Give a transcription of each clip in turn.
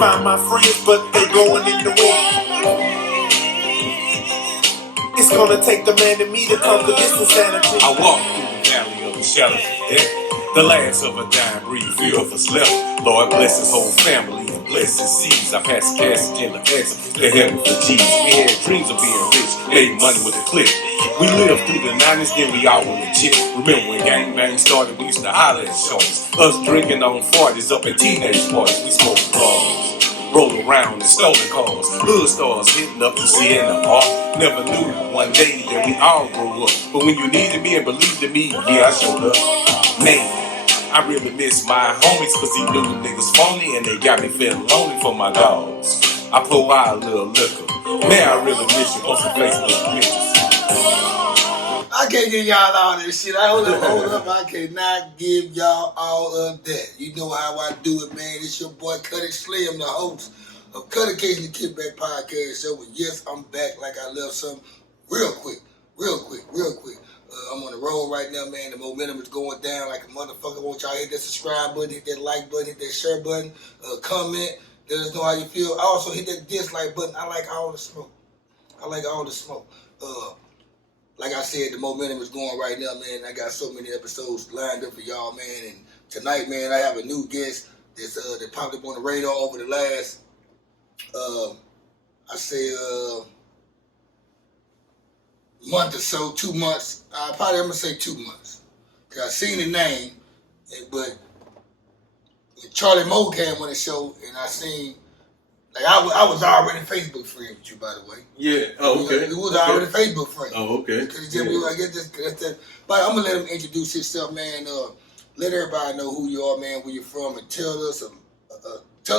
find my friends, but they blowing in the wind. It's gonna take the man in me to conquer this insanity. I walk through the valley of the shadow of death, the last of a dying breed, few of us left. Lord bless his whole family and bless his seeds. I passed the casket in the answer to heaven for Jesus. We had dreams of being rich, made money with a click. We lived through the 90s, then we all were legit. Remember when gangbang started, we used to holler at shorties. Us drinking on 40s up at teenage parties. We smoked drugs, roll around in stolen cars, hood stars hitting up to see in the park. Never knew one day that we all grew up, but when you needed me and believed in me, yeah, I showed up. Man, I really miss my homies, cause these new niggas phony and they got me feeling lonely for my dogs. I pour out a little liquor, man, I really miss you. Post some Facebook pictures. I can't give y'all all this shit. Hold up. I cannot give y'all all of that. You know how I do it, man. It's your boy Cuddy Slim, the host of Cuddy Occasionally Kickback Podcast Show. And yes, I'm back like I left something real quick. I'm on the road right now, man. The momentum is going down like a motherfucker. Want y'all hit that subscribe button, hit that like button, hit that share button, comment. Let us know how you feel. I also hit that dislike button. I like all the smoke. Like I said, the momentum is going right now, man. I got so many episodes lined up for y'all, man. And tonight, man, I have a new guest that popped up on the radar over the last, month or so, 2 months. I'm gonna say 2 months. Cause I seen the name, but Charlie Moe came on the show, and I seen. Like I was already Facebook friend with you, by the way. Yeah. Oh, okay. We was already Facebook friend. Oh, okay. I get this. But I'm gonna let him introduce himself, man. Let everybody know who you are, man, where you're from, and tell us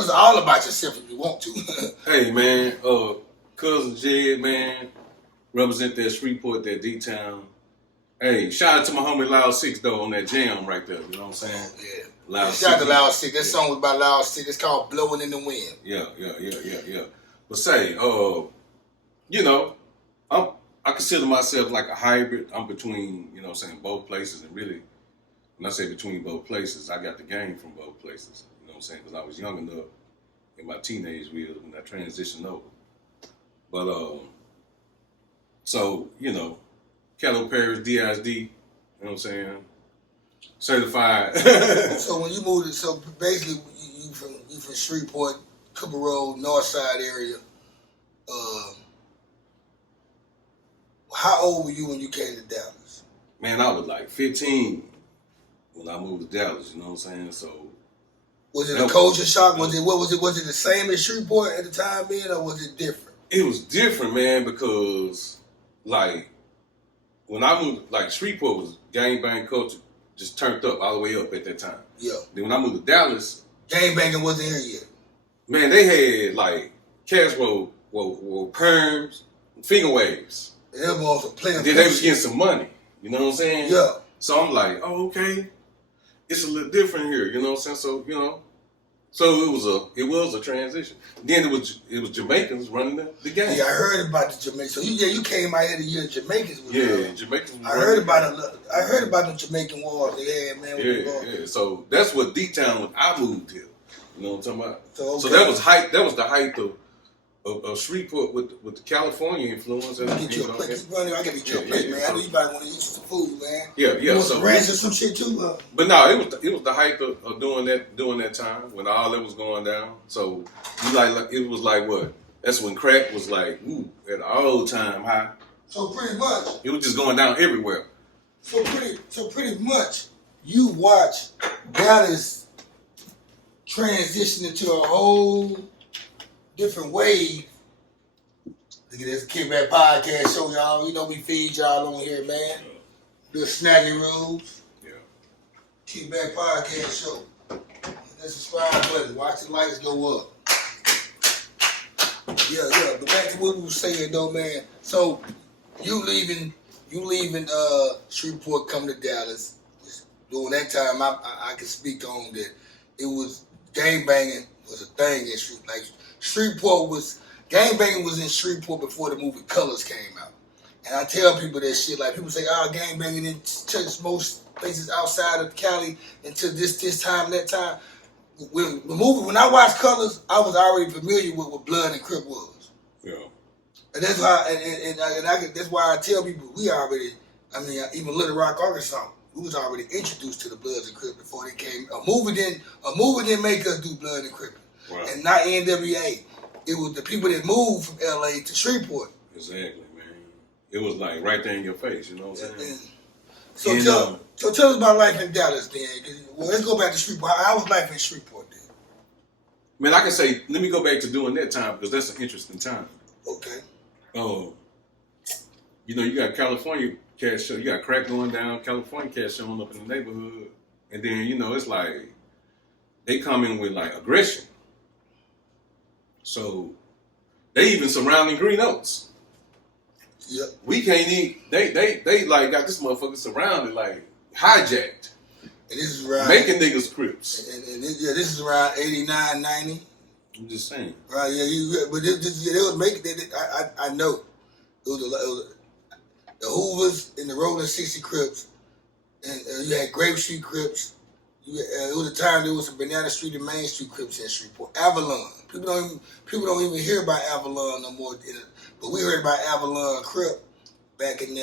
all about yourself if you want to. Hey, man. CuzNJed, man. Represent that Shreveport, that D-Town. Hey, shout out to my homie Loud Six though on that jam right there. You know what I'm saying? Yeah. Shout out to Loud Six. That song was by Loud Six. It's called "Blowing in the Wind." Yeah. But say, you know, I consider myself like a hybrid. I'm between, you know what I'm saying, both places. And really, when I say between both places, I got the game from both places. You know what I'm saying? Because I was young enough in my teenage years when I transitioned over. But, so, you know, Calo Paris, DISD, you know what I'm saying? Certified. So when you moved, so basically you from Shreveport, Cooper Road, North Side area. How old were you when you came to Dallas? Man, I was like 15 when I moved to Dallas. You know what I'm saying? So was it a culture shock? Was it the same as Shreveport at the time, man, or was it different? It was different, man, because like when I moved, like Shreveport was gangbang culture. Just turned up all the way up at that time. Yeah. Then when I moved to Dallas, gangbanging wasn't here yet. Man, they had like cash were perms, finger waves. They was playing. Then they was getting some money. You know what I'm saying? Yeah. So I'm like, oh, okay, it's a little different here. You know what I'm saying? So you know, so it was a transition. Then it was Jamaicans running the game. Yeah, I heard about the Jamaicans. So you came out here the year Jamaicans was Jamaicans. I heard about the Jamaican wars they had, man. Yeah. So that's what D-Town when I moved here. You know what I'm talking about? So that was hype. That was the height of Shreveport with the California influence. And get you a plate. Keep running. I gotta get you a plate, man. So, I know you probably want to eat some food, man. Yeah. You want some ranch or some shit too, But no, it was the height of doing that time when all that was going down. So it was like what? That's when crack was like at an all time high. So pretty much it was just going down everywhere. So pretty much you watch Dallas transition into a whole different wave. Look at this Kickback Podcast Show, y'all. You know we feed y'all on here, man. Little snacky rules. Yeah. Kickback Podcast Show. Hit that subscribe button. Watch the lights go up. Yeah. But back to what we were saying though, man. So you leaving Shreveport, coming to Dallas. During that time, I can speak on that. It was gangbanging was a thing in Shreveport. Like Shreveport was gangbanging was in Shreveport before the movie Colors came out. And I tell people that shit. Like people say, gangbanging in most places outside of Cali until this time, that time. when I watched Colors, I was already familiar with what Blood and Crip was. Yeah. And that's why, that's why I tell people even Little Rock, Arkansas, we was already introduced to the Bloods and Crips before they came. A movie didn't make us do Blood and Crip, Right. and not NWA. It was the people that moved from LA to Shreveport. Exactly, man. It was like right there in your face. You know what I'm saying? So tell us about life in Dallas, then. Well, let's go back to Shreveport. How was life in Shreveport then? Man, I can say, let me go back to doing that time because that's an interesting time. Okay. Oh, you got California cats show, you got crack going down, California cats showing up in the neighborhood, and then it's like they come in with like aggression. So they even surrounding Green Oaks. Yep. We can't eat. They like got this motherfucker surrounded, like hijacked. And this is around making niggas Crips. And this is around 89, 90. I'm just saying. Right, yeah, but they was making it. I know it was the Hoovers and the Rolling 60 Crips, and you had Grape Street Crips. It was a time there was some Banana Street and Main Street Crips in Shreveport. Avalon. People don't even hear about Avalon no more. But we heard about Avalon Crip back in the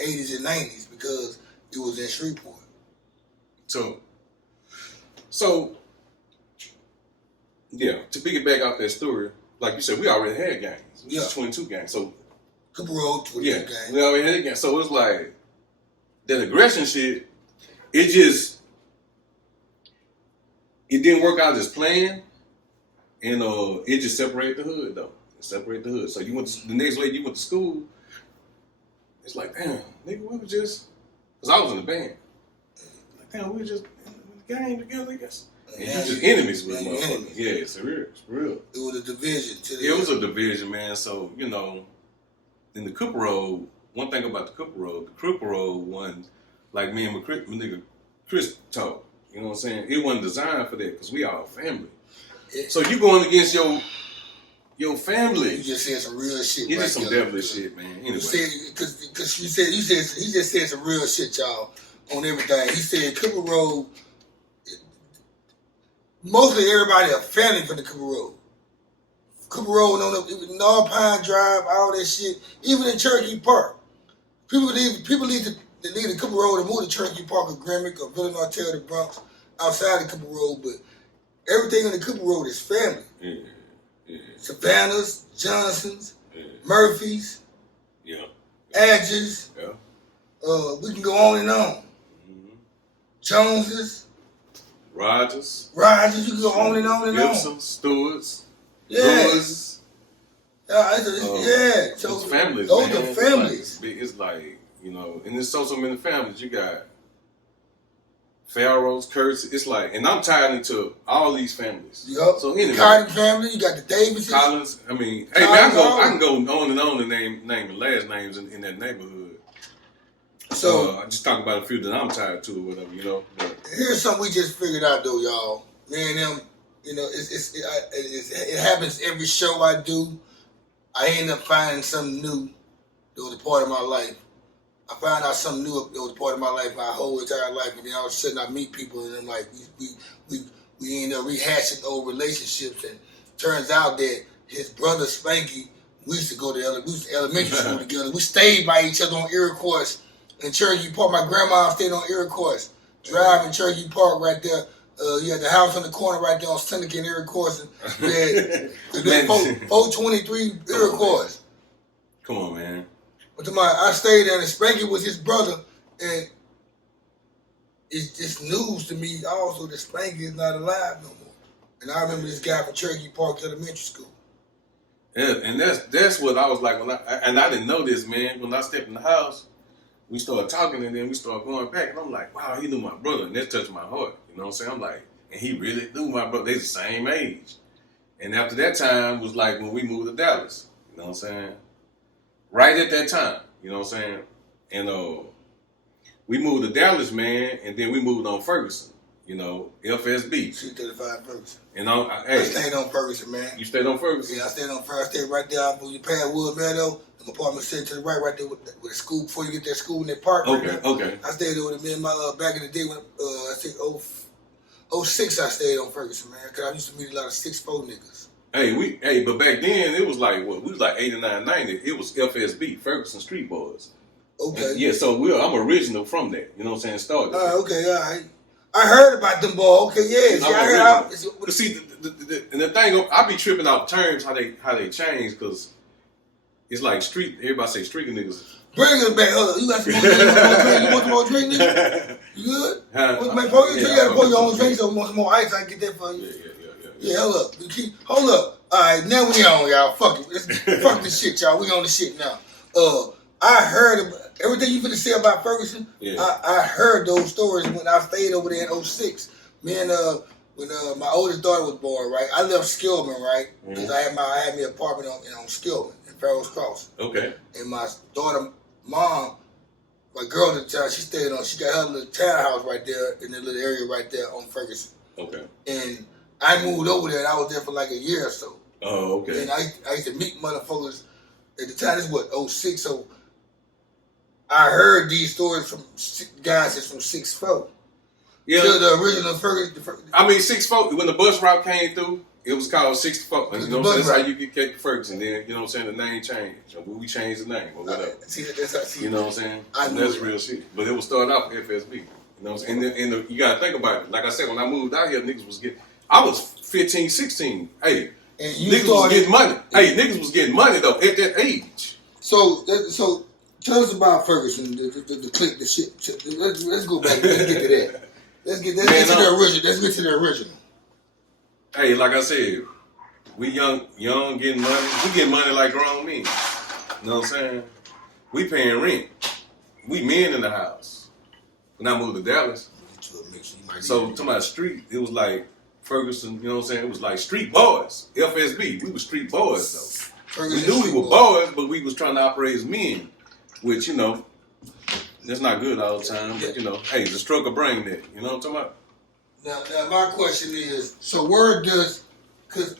80s and 90s because it was in Shreveport. So yeah, to piggyback off that story, like you said, we already had gangs. We was 22 gangs. So Cooper Road 22 gangs. We already had gangs. So it's like that aggression shit. It didn't work out as planned, and it just separated the hood though. It separated the hood. So the next way you went to school. It's like, damn, nigga, we were just, because I was in the band. Like, damn, we were just in the gang together, I guess. And you just enemies with motherfuckers. Yeah, it's real. It was a division. It was a division, man. So, in the Cooper Road, one thing about the Cooper Road wasn't like me and my nigga Chris talk. You know what I'm saying? It wasn't designed for that because we all family. So you going against your family. You just said some real shit. You did some devilish shit, man. Anyway. Because he just said some real shit, y'all, on everything. He said Cooper Road, mostly everybody are family from the Cooper Road. Cooper Road on the North Pine Drive, all that shit. Even in Cherokee Park. People leave the Cooper Road and move to Cherokee Park or Grimmick or Villa Nortel, the Bronx, outside the Cooper Road, but everything on the Cooper Road is family. Yeah. Savannahs, Johnsons, Murphys, Adges. Yeah. We can go on and on. Mm-hmm. Joneses. Rogers. You can go on and on and Gibson, on. Stewarts. Yeah. Brewers. Yeah. So families, those man. are families. It's like, and there's so many families. You got Pharaohs, Kurtz. It's like, and I'm tied into all these families. Yep. So anyway, the Cotton family, you got the Davises. Collins. I mean, hey man, I can go on and on and name the last names in that neighborhood. So I just talk about a few that I'm tied to or whatever, But here's something we just figured out though, y'all. Me and them, it happens every show I do. I end up finding something new that was a part of my life. I find out something new that was a part of my life, my whole entire life, and then all of a sudden I meet people and I'm like, we end up rehashing old relationships, and turns out that his brother Spanky, we used to go to elementary school together. We stayed by each other on Iroquois in Cherokee Park. My grandma stayed on Iroquois Drive in Cherokee Park right there. You had the house on the corner right there on Seneca and Iroquois. We had 423 Iroquois. Come on, man. But I stayed there, and Spanky was his brother, and it's just news to me also that Spanky is not alive no more. And I remember this guy from Cherokee Park Elementary School. Yeah, and that's what I was like I didn't know this, man. When I stepped in the house, we started talking, and then we started going back, and I'm like, wow, he knew my brother, and that touched my heart. You know what I'm saying? I'm like, and he really knew my brother. They the same age. And after that time was like when we moved to Dallas. You know what I'm saying? Right at that time, you know what I'm saying? And we moved to Dallas, man, and then we moved on Ferguson, FSB. 235 Ferguson. And I stayed on Ferguson, man. You stayed on Ferguson? Yeah, I stayed on Ferguson. I stayed right there off of you past Wood Meadow. The apartment sitting to the right there with the school, before you get that school in that park. Okay. I stayed there with me and my, back in the day when, I think '06 I stayed on Ferguson, man, because I used to meet a lot of 6'4" niggas. But back then it was like what? We was like 89, 90. It was FSB, Ferguson Street Boys. Okay. Yeah, so I'm original from that. You know what I'm saying? Started. Okay, all right. I heard about them boys. Okay, yeah. See, I heard. See, the thing, I be tripping out terms how they change because it's like street. Everybody say street niggas. Bring us back. You got some more drink? You want some more drink, nigga? You good? Man, pour you gotta pour your own drink, so you want some more ice, I can get that for you. Yeah, hold up. Hold up. Alright, now we on, y'all. Fuck it. Fuck this shit, y'all. We on the shit now. I heard everything you finna say about Ferguson. Yeah. I heard those stories when I stayed over there in '06. Man, when my oldest daughter was born, right? I left Skillman, right? Because I had me an apartment on Skillman in Farrell's Cross. Okay. And my daughter, mom, my girl at the time, she got her little townhouse right there in the little area right there on Ferguson. Okay. And I moved over there and I was there for like a year or so. Oh, okay. And I used to meet motherfuckers at the time. This was 06, so I heard these stories from guys that's from 6'4". Yeah. So the original Ferguson. I mean, 6'4", when the bus route came through, it was called 6'4". You know, that's how you get Cape Ferguson. Then, you know what I'm saying, the name changed. Or we changed the name or whatever. You know what I'm saying? That's real shit. But it was started off with FSB. You know what I'm saying? And you got to think about it. Like I said, when I moved out here, niggas was getting... I was 15, 16. Hey, niggas was getting money. Hey, niggas was getting money, though, at that age. So tell us about Ferguson, the click, the shit. Let's go back. Let's get to that. Let's get to the original. Hey, like I said, we young getting money. We get money like grown men. You know what I'm saying? We paying rent. We men in the house. When I moved to Dallas. So to my street, it was like Ferguson, you know what I'm saying? It was like street boys. FSB. We were street boys though. We knew we were boys, but we was trying to operate as men. Which, you know, that's not good all the time. But, you know, hey, it's a stroke of brain there. You know what I'm talking about? Now my question is, so where does, because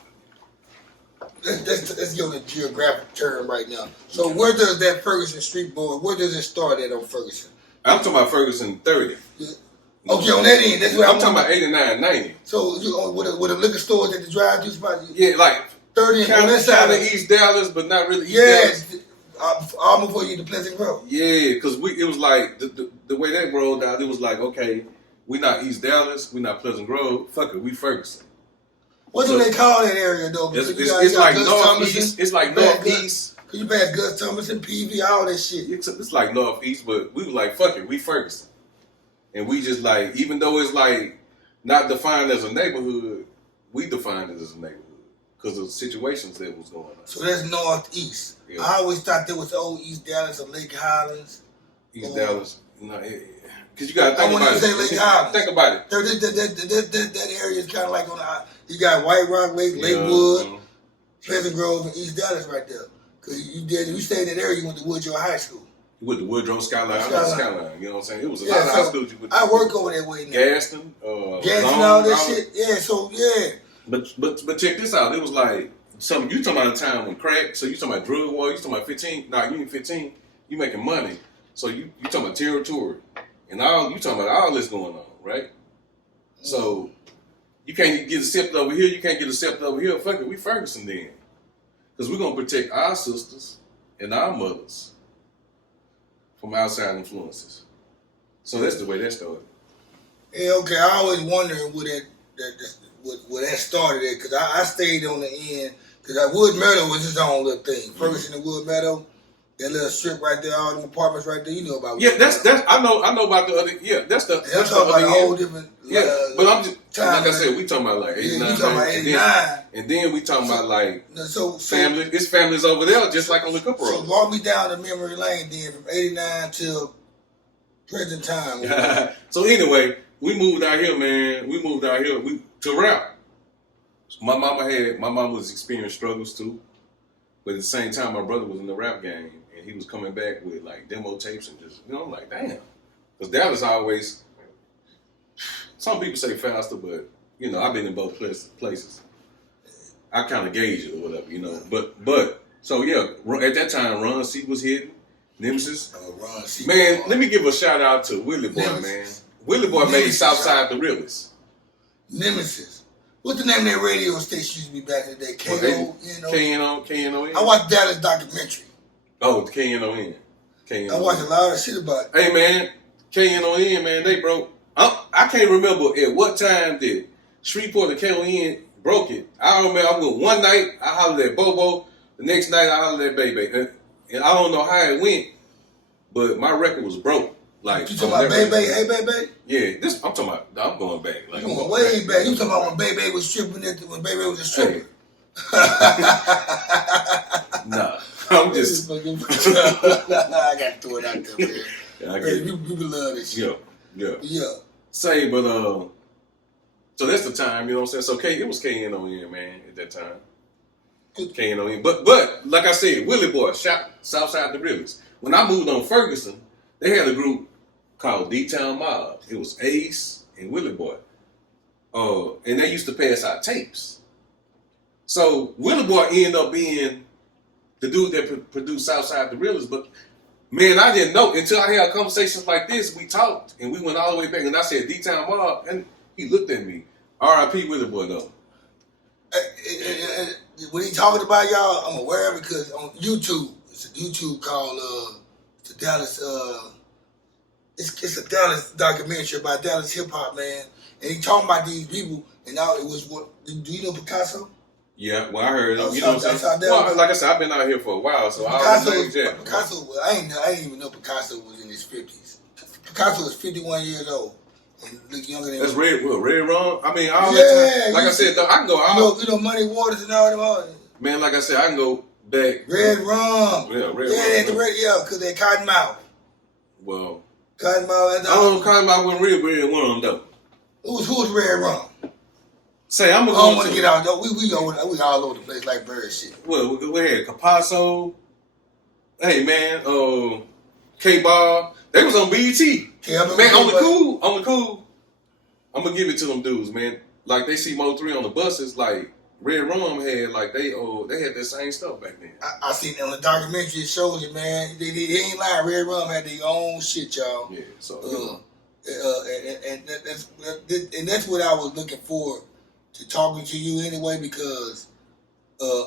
let's get on a geographic term right now. So where does that Ferguson Street Boy, where does it start at on Ferguson? I'm talking about Ferguson 30. Yeah. Okay, on that end, that's what I'm talking about 89, 90. So with the liquor stores at the drive-through spot? Yeah, like 30 kind on that side of East Dallas, but not really East Dallas. All before you to Pleasant Grove. Yeah, because it was like, the way that rolled out, it was like, okay, we not East Dallas, we not Pleasant Grove, fuck it, we Ferguson. What do they call that area though? It's like northeast. It's like northeast. You pass Gus Thomason, PV, all that shit. It's like northeast, but we were like, fuck it, we Ferguson. And we just like, even though it's like not defined as a neighborhood, we defined it as a neighborhood because of the situations that was going on. So that's northeast. Yeah. I always thought there was old East Dallas or Lake Highlands. East Dallas, because you got to think about it. Lake Highlands. Think about it. That area is kind of like on the. You got White Rock Lake, Lakewood, Pleasant Grove, and East Dallas right there. Because you stayed in that area, you went to Woodrow High School. You went to Woodrow Skyline. You know what I'm saying? It was a lot of high schools you went to. I work over that way now. Gaston, all that shit. Yeah, so yeah. But check this out. It was like you talking about a time when crack. So you talking about drug war. You talking about 15. Nah, you ain't 15. You making money. So you talking about territory, and you talking about all this going on, right? So you can't get accepted over here. You can't get accepted over here. Fuck it, we Ferguson then, because we're gonna protect our sisters and our mothers from outside influences. So that's the way that started. Yeah, okay. I always wondered where that started at, because I stayed on the end, because Wood Meadow was his own little thing. Ferguson and Wood Meadow, that little strip right there, all them apartments right there. You know about. Yeah, that's I know about the other. Yeah, that's the. I'm talking about a whole different. But I'm just like I said, we talking about like 89. You talking about 89. And then we talking about like so family. It's families over there, just like on the Cooper Road. So walk me down the memory lane then from 89 till present time. So anyway, we moved out here, man. We moved out here to rap. My mom was experiencing struggles too, but at the same time, my brother was in the rap game, and he was coming back with like demo tapes and just, I'm like, damn, because Dallas always. Some people say faster, but I've been in both places. I kind of gauge it or whatever, But so yeah, at that time, Ron C was hitting Nemesis. Ron C. Man, let me give a shout out to Willie Boy, man. Willie Boy made Southside the realest. Nemesis. What's the name of that radio station used to be back in the day? KNON. I watched Dallas documentary. Oh, KNON. I watched a lot of shit about it. Hey, man, KNON, man, they broke. I can't remember at what time did Shreveport and KNON broke it. I remember I went one night, I hollered at Bobo. The next night, I hollered at Baby. And I don't know how it went, but my record was broke. Like, you talking about Baby? Hey, Baby? Yeah, I'm talking about, I'm going back. Like, I'm going way back. You talking about when Baby was stripping, when Baby was a stripper. Hey. Nah, I'm just. I got to throw it out there, man. Yeah, I get it. People love this shit. Yeah. Say, but, so that's the time, you know what I'm saying? So, it was KNON, man, at that time. KNON. But, like I said, Willie Boy, Southside the Realest. When I moved on Ferguson, they had a group called D-Town Mob. It was Ace and Willie Boy. And they used to pass out tapes. So Willie Boy ended up being the dude that produced Southside the Realest. But man, I didn't know until I had conversations like this. We talked and we went all the way back. And I said D-Town Mob, and he looked at me. R.I.P. Willie Boy though. What he talking about, y'all? I'm aware of it because on YouTube, it's a YouTube called the Dallas. It's a Dallas documentary about Dallas hip hop, man. And he talking about these people, and now it was what? Do you know Picasso? Yeah, well I heard him. You know what I'm saying? Well, like I said, I've been out here for a while, so Picasso. I didn't even know Picasso was in his 50s. Picasso was 51 years old. And look younger than that's him. Red Rum. I mean, all that time. Like I said, though, I can go out. You know, Muddy Waters and all them. All. Man, like I said, I can go back. Red Rum. Yeah, Red Rum. Because they Cottonmouth. Well, Cottonmouth. I don't know, Cottonmouth wasn't real one of them, though. Who's Red Rum? Say, I'm I don't want to get out, though. We all over the place like bird shit. Well, we had Capasso. Hey, man, K-Ball. They was on BET. Yeah, man, on the cool, I'm gonna give it to them dudes, man. Like they see Mo 3 on the buses, like Red Rum had, like they had that same stuff back then. I seen it on the documentary. It shows it, man. They ain't lying. Red Rum had their own shit, y'all. Yeah, so and that's what I was looking forward to talking to you anyway, because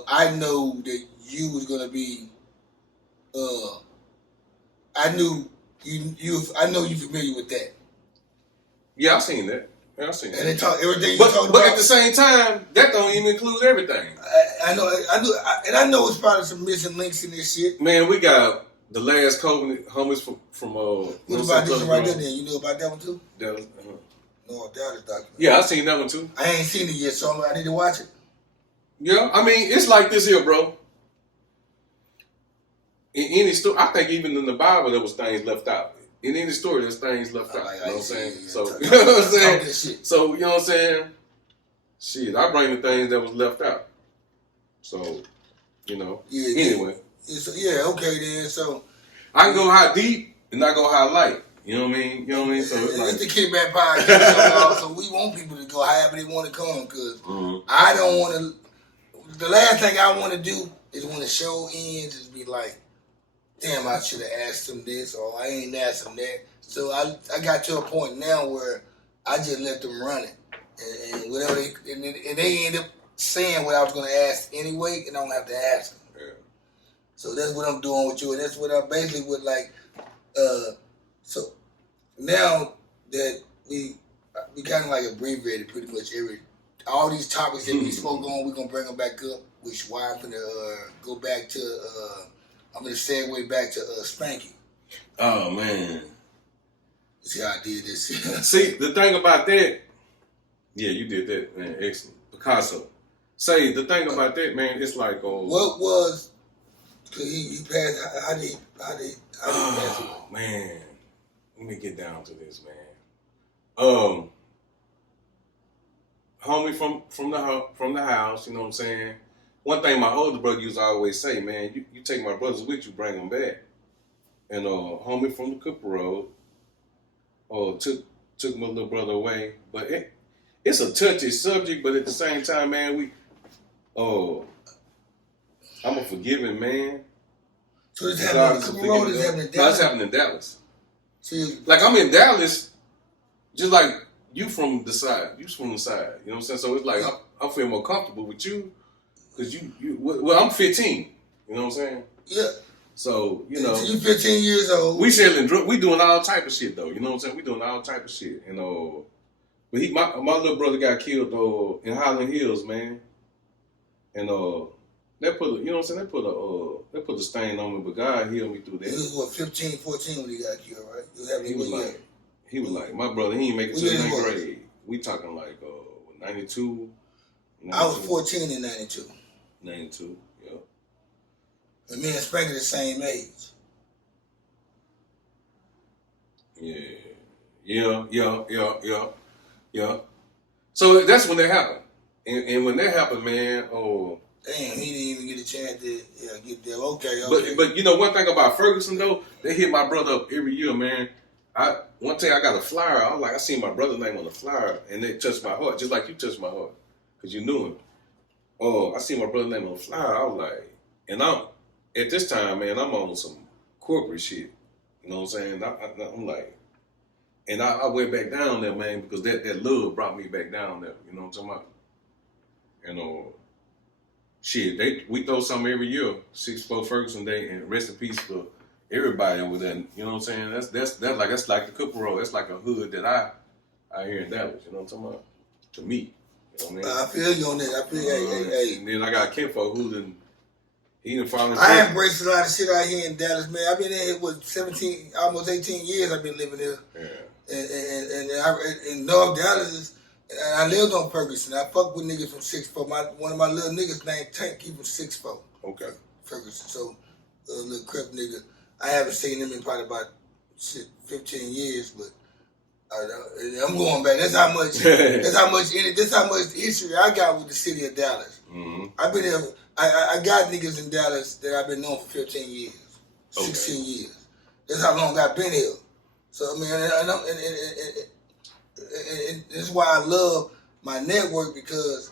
I know that you was gonna be. I know you familiar with that. Yeah, I seen that. Yeah, I seen that. And they talk everything you talk about. But at the same time, that don't even include everything. I know it's probably some missing links in this shit. Man, we got the last COVID homies from what about this one right there? Then you know about that one too? Dallas. No, Dallas documentary. Yeah, I seen that one too. I ain't seen it yet, so I need to watch it. Yeah, I mean it's like this here, bro. In any story, I think even in the Bible there was things left out. In any story, there's things left out. You know what I'm saying? So you know what I'm saying? So you know what I'm saying? Shit, I bring the things that was left out. So, you know. Yeah. Anyway. Yeah, okay then. So I can go high deep and I go high light. You know what I mean? You know what I mean? So it's the Kickback Podcast. So we want people to go however they want to come, because I don't want to. The last thing I want to do is when the show ends, is be like, damn, I should have asked them this, or I ain't asked them that. So I got to a point now where I just let them run it, and whatever they end up saying what I was going to ask anyway, and I don't have to ask them. Yeah. So that's what I'm doing with you, and that's what I basically would like. So now that we kind of like abbreviated pretty much all these topics that we spoke on, we're gonna bring them back up. Which why I'm gonna go back to. I'm gonna segue back to Spanky. Oh man, see how I did this. See the thing about that. Yeah, you did that, man. Excellent, Picasso. Say the thing about that, man. It's like what was? Cause he passed. How did he pass it? Oh man, let me get down to this, man. Homie from the house, you know what I'm saying? One thing my older brother used to always say, man, you take my brothers with you, bring them back. And homie from the Cooper Road took my little brother away. But it's a touchy subject, but at the same time, man, I'm a forgiving man. So it's happening in Cooper Road, it's happening in Dallas? No, it's happening in Dallas. See, like I'm in Dallas, just like you from the side. You from the side. You know what I'm saying? So it's like I feel more comfortable with you because well, I'm 15. You know what I'm saying? Yeah. So you know, you 15 years old. We selling drugs. We doing all type of shit though. You know what I'm saying? We doing all type of shit. You know, but my little brother got killed though in Highland Hills, man. And they put you know what I'm saying? They put a stain on me, but God healed me through that. He was what 15, 14 when he got killed, right? He was like my brother. He ain't make it to the 9th grade. We talking like 92. I was 14 in 92. 92, yeah. And me and Spanky the same age. Yeah. So that's when that happened. And when that happened, man, damn, he didn't even get a chance to get there. Okay. But you know one thing about Ferguson though, they hit my brother up every year, man. One day I got a flyer. I seen my brother's name on the flyer, and it touched my heart, just like you touched my heart, cause you knew him. I seen my brother's name on the flyer. I was like, and I'm at this time, man, I'm on some corporate shit. You know what I'm saying? I'm like, and I went back down there, man, because that love brought me back down there. You know what I'm talking about? And shit, we throw something every year, 6-4 Ferguson Day, and rest in peace for everybody over there. You know what I'm saying? That's like the Cooper Road. That's like a hood that I here in Dallas. You know what I'm talking about? To me, you know what I mean? I feel you on that. I feel hey. And then I got Kinfolk who he done finally. I embraced a lot of shit out here in Dallas, man. I've been here with 17, almost 18 years. I've been living here. Yeah. And in North Dallas, and I lived on Ferguson. I fucked with niggas from 6'4". One of my little niggas named Tank. He was 6'4". Okay. Ferguson. So a little crep nigga. I haven't seen him in probably about 15 years, but I'm going back. That's how much. That's how much history I got with the city of Dallas. Mm-hmm. I've been here. I got niggas in Dallas that I've been known for 15 years, 16 years. That's how long I've been here. So I mean, and that's why I love my network, because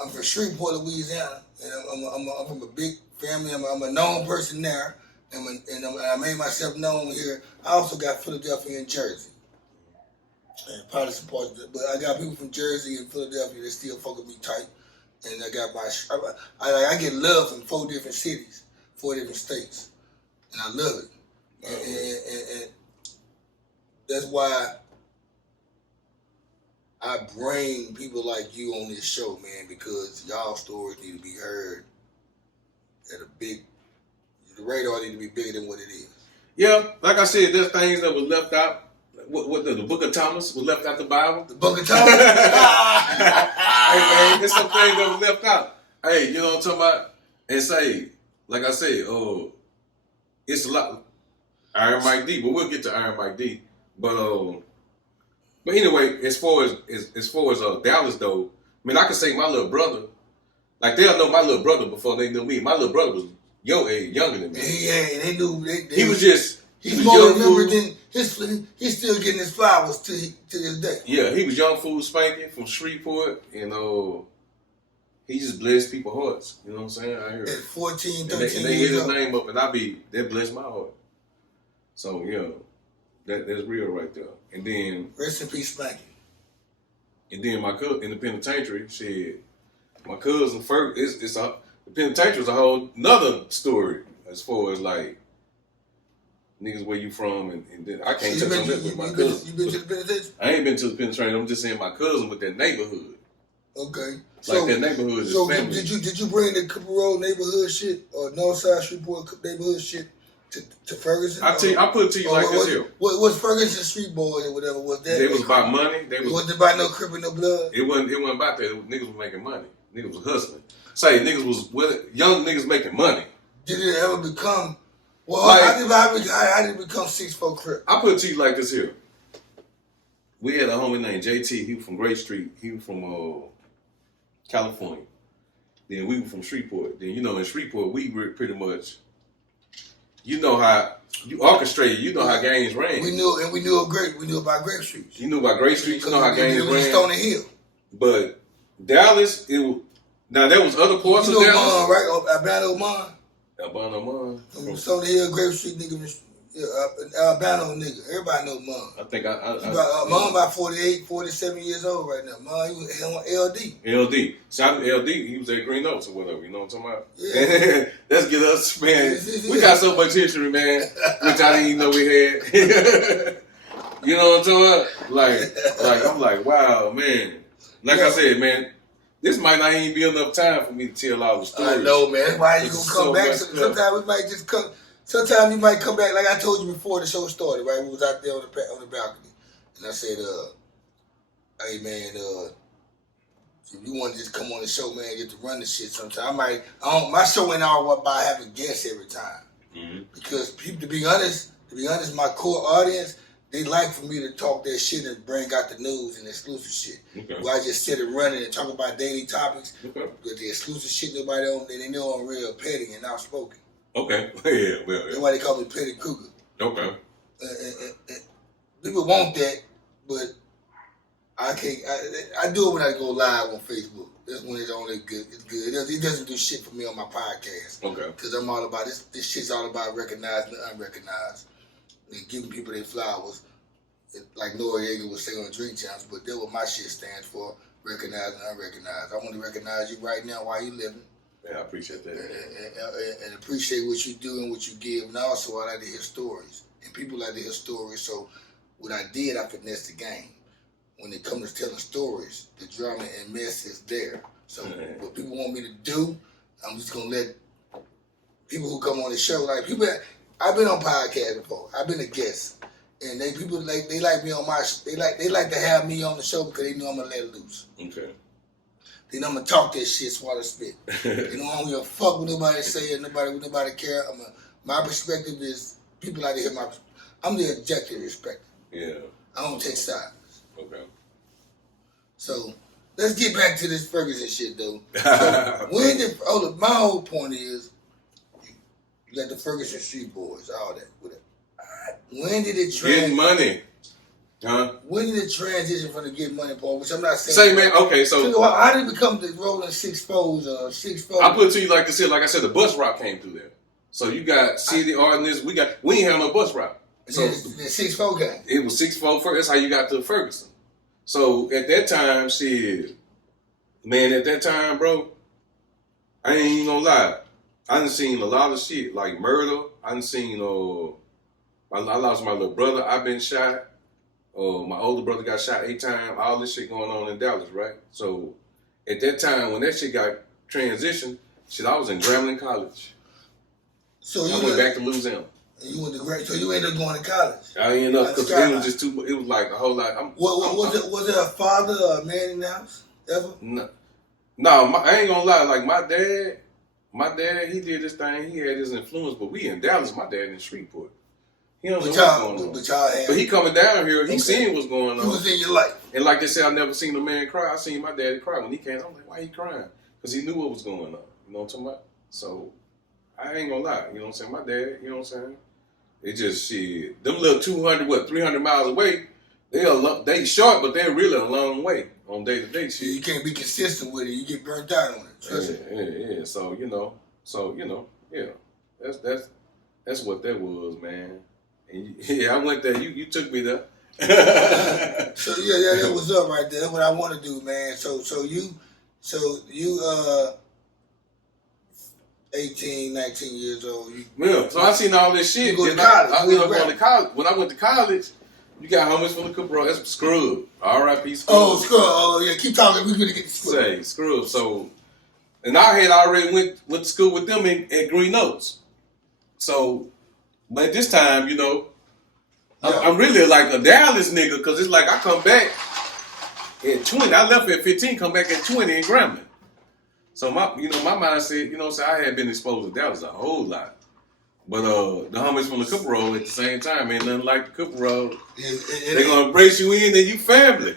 I'm from Shreveport, Louisiana, and I'm from a big family. I'm a known person there, and I made myself known here. I also got Philadelphia and Jersey, and probably some parts of it. But I got people from Jersey and Philadelphia that still fuck with me tight, and I got I get love from 4 different cities, 4 different states, and I love it, and that's why I bring people like you on this show, man, because y'all stories need to be heard at the radar need to be bigger than what it is. Yeah, like I said, there's things that was left out. What the Book of Thomas was left out the Bible. The Book of Thomas? Hey man, there's some things that was left out. Hey, you know what I'm talking about? And say, like I said, it's a lot. Iron Mike D, but we'll get to Iron Mike D. But anyway, as far as Dallas though, I mean, I can say my little brother, like they'll know my little brother before they know me. My little brother was your age, younger than me. Yeah, and they knew. He was just. He's more remembered than he's still getting his flowers to this day. Yeah, he was young fool Spanky from Shreveport, and he just blessed people's hearts. You know what I'm saying? I hear at 14, 13 and they years hit his old. name up, and that blessed my heart. So yeah, that's real right there. And then rest in peace, Spanky. And then my cousin in the penitentiary, my cousin the penitentiary is a whole nother story as far as like niggas where you from, and then I can't touch on that with my cousin. You been to the penitentiary? I ain't been to the penitentiary. I'm just saying my cousin with that neighborhood. Okay. Like that neighborhood is family. Did you bring the Cooper Road neighborhood shit or Northside Shreveport neighborhood shit to Ferguson? I put it to you like this here. What Ferguson Street Boys or whatever was that? It was about money. It wasn't about no crip and no blood. It wasn't about that. Niggas was making money. Niggas was hustling. Say niggas was young niggas making money. Did it ever become? Well, like, I didn't become 6'4" crip. I put it to you like this here. We had a homie named JT. He was from Great Street. He was from California. Then we were from Shreveport. Then in Shreveport we were pretty much. You know how you orchestrated. You know how gangs ran. We knew about Grape Street. You knew about Grape Street. You know how gangs ran. Stony Hill. But Dallas, now there was other parts of Dallas. Mon, right? Albano Mon. Albano Mon. From Stony Hill, Grape Street, nigga. Yeah, Alabama nigga. Everybody know Mom. I think Mom about 48, 47 years old right now. Mom, he was on LD. LD. Shout out to LD. He was at Green Oaks or whatever. You know what I'm talking about? Yeah. Let's get us, man. We got so much history, man, which I didn't even know we had. You know what I'm talking about? Like I'm like, wow, man. Like I said, man, this might not even be enough time for me to tell all the stories. I know, man. That's why you gonna come back. Sometimes we might just come. Sometimes you might come back. Like I told you before the show started, right? We was out there on the balcony, and I said, "Hey, man, if you want to just come on the show, man, get to run the shit. Sometime my show ain't all about having guests every time, because people, to be honest, my core audience." They like for me to talk that shit and bring out the news and exclusive shit. Okay. Where I just sit and run it and talk about daily topics. Okay. But the exclusive shit nobody on, they know I'm real petty and outspoken. Okay. Yeah. That's why they call me Petty Cougar. Okay. People want that, but I can't. I do it when I go live on Facebook. That's when it's only good. It's good. It doesn't do shit for me on my podcast. Okay. Because I'm all about this. This shit's all about recognizing the unrecognized. And giving people their flowers, like Noriega would say on Drink Champs, but that's what my shit stands for, recognized and unrecognized. I want to recognize you right now while you living. Yeah, I appreciate that. And appreciate what you do and what you give. And also, I like to hear stories. And people like to hear stories, so what I did, I finessed the game. When it comes to telling stories, the drama and mess is there. So what people want me to do, I'm just going to let people who come on the show, like people... I've been on podcasts before. I've been a guest, and they like me on my. They like to have me on the show because they know I'm gonna let it loose. Okay. They know I'm gonna talk that shit, swallow spit. They know I don't give a fuck what nobody say and nobody care. My perspective is people like to hear my. I'm the objective perspective. Yeah. I don't take sides. Okay. So let's get back to this Ferguson shit though. So my whole point is. Like the Ferguson Street Boys, all that. When did it get money? Huh? When did it transition from the get money part? Which I'm not saying. Say, man, okay, so how did it become the rolling 6-4s or 6-4? I put it to you like I said, the bus route came through there. So you got city ordinance. We ain't have no bus route. So the 6-4 game. It was 6-4 first. That's how you got to Ferguson. So at that time, shit, man, at that time, bro, I ain't even gonna lie. I done seen a lot of shit, like murder. I done seen, I lost my little brother. I've been shot. My older brother got shot 8 times. All this shit going on in Dallas, right? So at that time, when that shit got transitioned, I was in Grambling College. So I went back to Louisiana. So you ended up going to college? I ended up, because it was just too, it was like a whole lot. Was it a father or a man in the house, ever? No, I ain't gonna lie. Like my dad, he did this thing. He had his influence, but we in Dallas. My dad in Shreveport. He don't know what's going on. But he coming down here. He seen what's going on. He was in your life. And like they said, I never seen a man cry. I seen my daddy cry when he came. I'm like, why he crying? Because he knew what was going on. You know what I'm talking about? So I ain't gonna lie. You know what I'm saying? My dad. You know what I'm saying? It just shit. Them little 300 miles away. They short, but they're really a long way on day to day shit. You can't be consistent with it. You get burnt out on it. Yeah. So yeah. That's what that was, man. And I went there. You took me there. So that was up right there. That's what I want to do, man. So you 18, 19 years old. So I seen all this shit. You go to college. I ended up going to college. When I went to college, you got homies from the Cooper. That's Scrub. R.I.P. Scrub. Oh, Scrub. Oh, yeah. Keep talking. We're going to get to Scrub. Say, Scrub. So, and I had already went to school with them at Green Oaks. So, but this time, I'm really like a Dallas nigga, because it's like I come back at 20. I left at 15, come back at 20 in Grambling. So my mindset, I had been exposed to Dallas a whole lot. But the homies from the Cooper Road at the same time ain't nothing like the Cooper Road. They're gonna embrace you in and you family.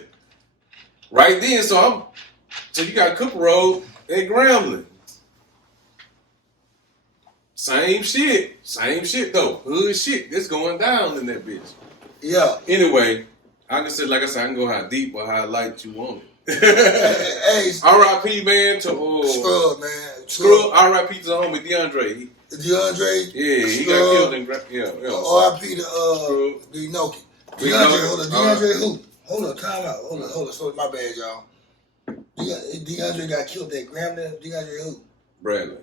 Right then, so you got Cooper Road at Grambling. Same shit though. Hood shit. It's going down in that bitch. Yeah. Anyway, I can go how deep or how light you want it. Hey, R.I.P. man to Scrub, man. Scrub. R.I.P. to the homie DeAndre. DeAndre. Yeah, he got killed in R.I.P. to Inoki. DeAndre, hold on. DeAndre who? Hold on, time out. Hold on. Sorry, my bad, y'all. DeAndre got killed at Grambling. DeAndre who? Bradley.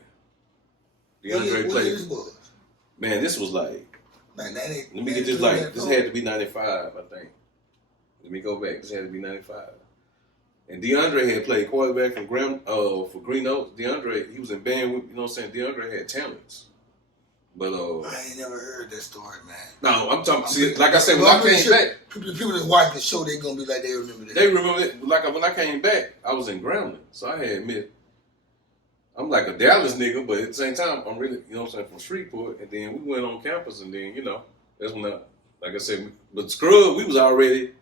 DeAndre played. This was? Man, this was like. Let me get this like. This had to be 95, I think. Let me go back. This had to be 95. And DeAndre had played quarterback for Green Oaks. DeAndre, he was in band with, you know what I'm saying? DeAndre had talents. But I ain't never heard that story, man. No, I'm talking. Like I said, when I came back, people that watch the show, they gonna be like, they remember that. They remember it. Like when I came back, I was in Grambling, so I had to admit, I'm like a Dallas nigga, but at the same time, I'm really, you know what I'm saying, from Shreveport. And then we went on campus, and then that's when like I said, but Scrub, we was already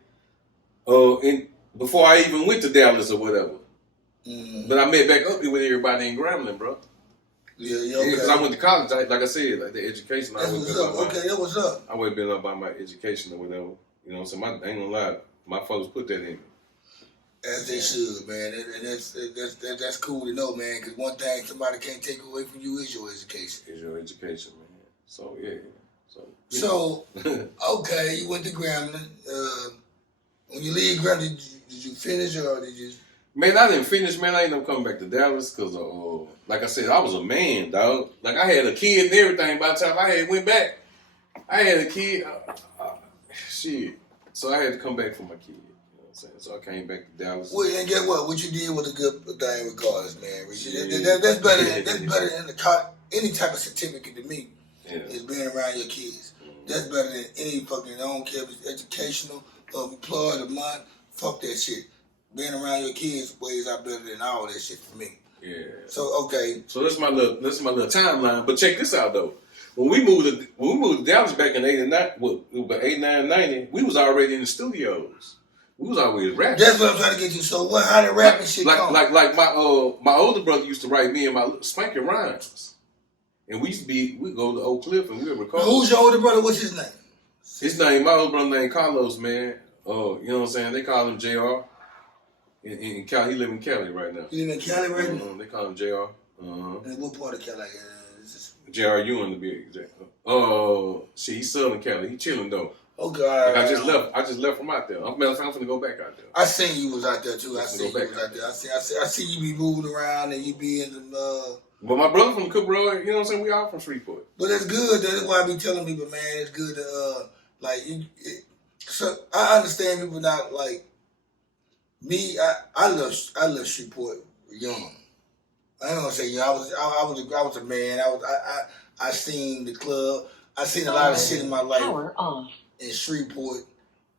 in before I even went to Dallas or whatever. Mm. But I met back up here with everybody in Grambling, bro. Yeah, okay. Because I went to college, like I said, like the education. That was up. I would have been up by my education or whatever. You know what I'm saying? I ain't gonna lie, my folks put that in me. As they should, man. And that's cool to know, man, because one thing somebody can't take away from you is your education. Is your education, man. So, yeah. So okay, you went to Grambling. When you leave Grambling, did you finish or did you... Man, I didn't finish, man. I ended up coming back to Dallas because, like I said, I was a man, dog. Like, I had a kid and everything. By the time I went back, I had a kid. Shit. So I had to come back for my kid. You know what I'm saying? So I came back to Dallas. Well, and guess what? What you did was a good thing regardless, man. That's better than any type of certificate to me. Yeah. Is being around your kids. Mm-hmm. That's better than any fucking, I don't care if it's educational or employed or month. Fuck that shit. Being around your kids ways out better than all that shit for me. Yeah. So okay. So this is my little timeline. But check this out though. When we moved to Dallas back in 89, 90, we was already in the studios. We was always rapping. That's what I'm trying to get you. So how did rapping shit come? Like my older brother used to write me and my Spanky rhymes. And we'd go to Oak Cliff and we'd record. Who's your older brother? What's his name? My older brother named Carlos, man. You know what I'm saying? They call him JR. In Cali, he live in Cali right now. He live in Cali right now? They call him JR. And what part of Cali? JR Ewing to be exact. Shit, he's Southern Cali. He chilling though. Oh God! Like I just left from out there. I'm gonna go back out there. I seen you was out there too. I see you was out there. I see you be moving around and you be in the. But my brother from Cook Road, you know what I'm saying? We all from Shreveport. But that's good. That's why I be telling people, man, it's good to so I understand people not like me. I love Shreveport young. I ain't gonna say young. I was a man. I seen the club. I seen a lot of shit in my life in Shreveport,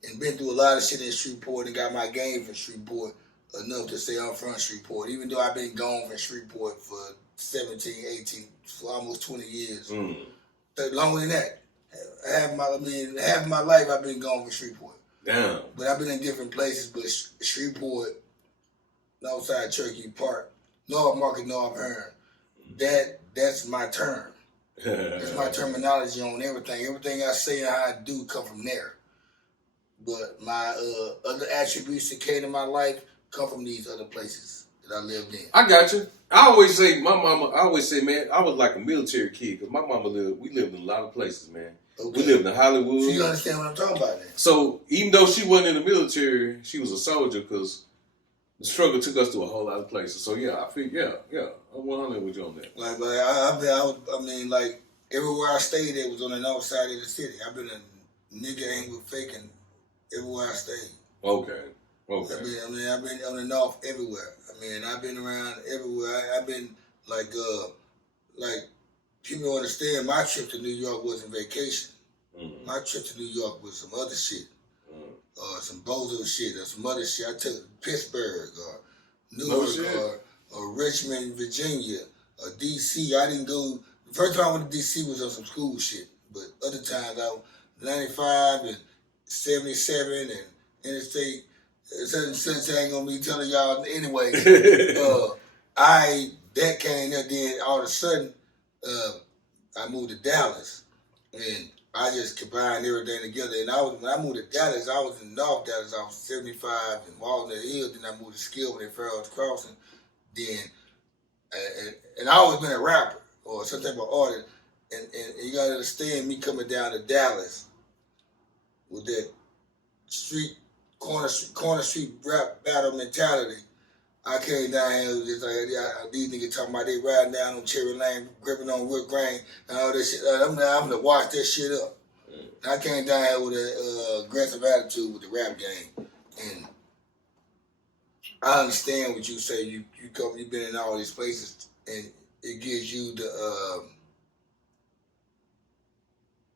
and been through a lot of shit in Shreveport, and got my game from Shreveport enough to say I'm from Shreveport. Even though I've been gone from Shreveport for 17, 18, for almost 20 years. Longer than that. Half of my life I've been gone from Shreveport. Damn. But I've been in different places, but Shreveport, outside Cherokee Park, North Market, North Hearn, that's my term. That's my terminology on everything. Everything I say and how I do come from there. But my other attributes that came to my life come from these other places that I lived in. I got you. I always say, man, I was like a military kid because my mama we lived in a lot of places, man. Okay. We lived in Hollywood. So you understand what I'm talking about then? So even though she wasn't in the military, she was a soldier because the struggle took us to a whole lot of places. So yeah, I feel, yeah, I'm 100 with you on that. Like everywhere I stayed, it was on the north side of the city. I've been a nigga ain't with faking everywhere I stayed. Okay. I've been on the north everywhere. I've been around everywhere. I've been like people don't understand. My trip to New York wasn't vacation. Mm-hmm. My trip to New York was some other shit, some bozo shit, or some other shit. I took Pittsburgh or Newark or Richmond, Virginia, or DC. I didn't go. The first time I went to DC was on some school shit, but other times I 95 and 77 and Interstate. Since I ain't gonna be telling y'all anyway. That came there. Then all of a sudden, I moved to Dallas, and I just combined everything together. And when I moved to Dallas, I was in North Dallas. I was 75 in Walnut Hill. Then I moved to Skillman in Farrell's Crossing. Then, and I always been a rapper. or some type of artist, and you gotta understand me coming down to Dallas with that corner street rap battle mentality. I came down here with just like these niggas talking about they riding down on Cherry Lane, gripping on wood grain and all that shit. I'm gonna wash that shit up. And I came down here with an aggressive attitude with the rap game, and I understand what you say. You've been in all these places, and it gives you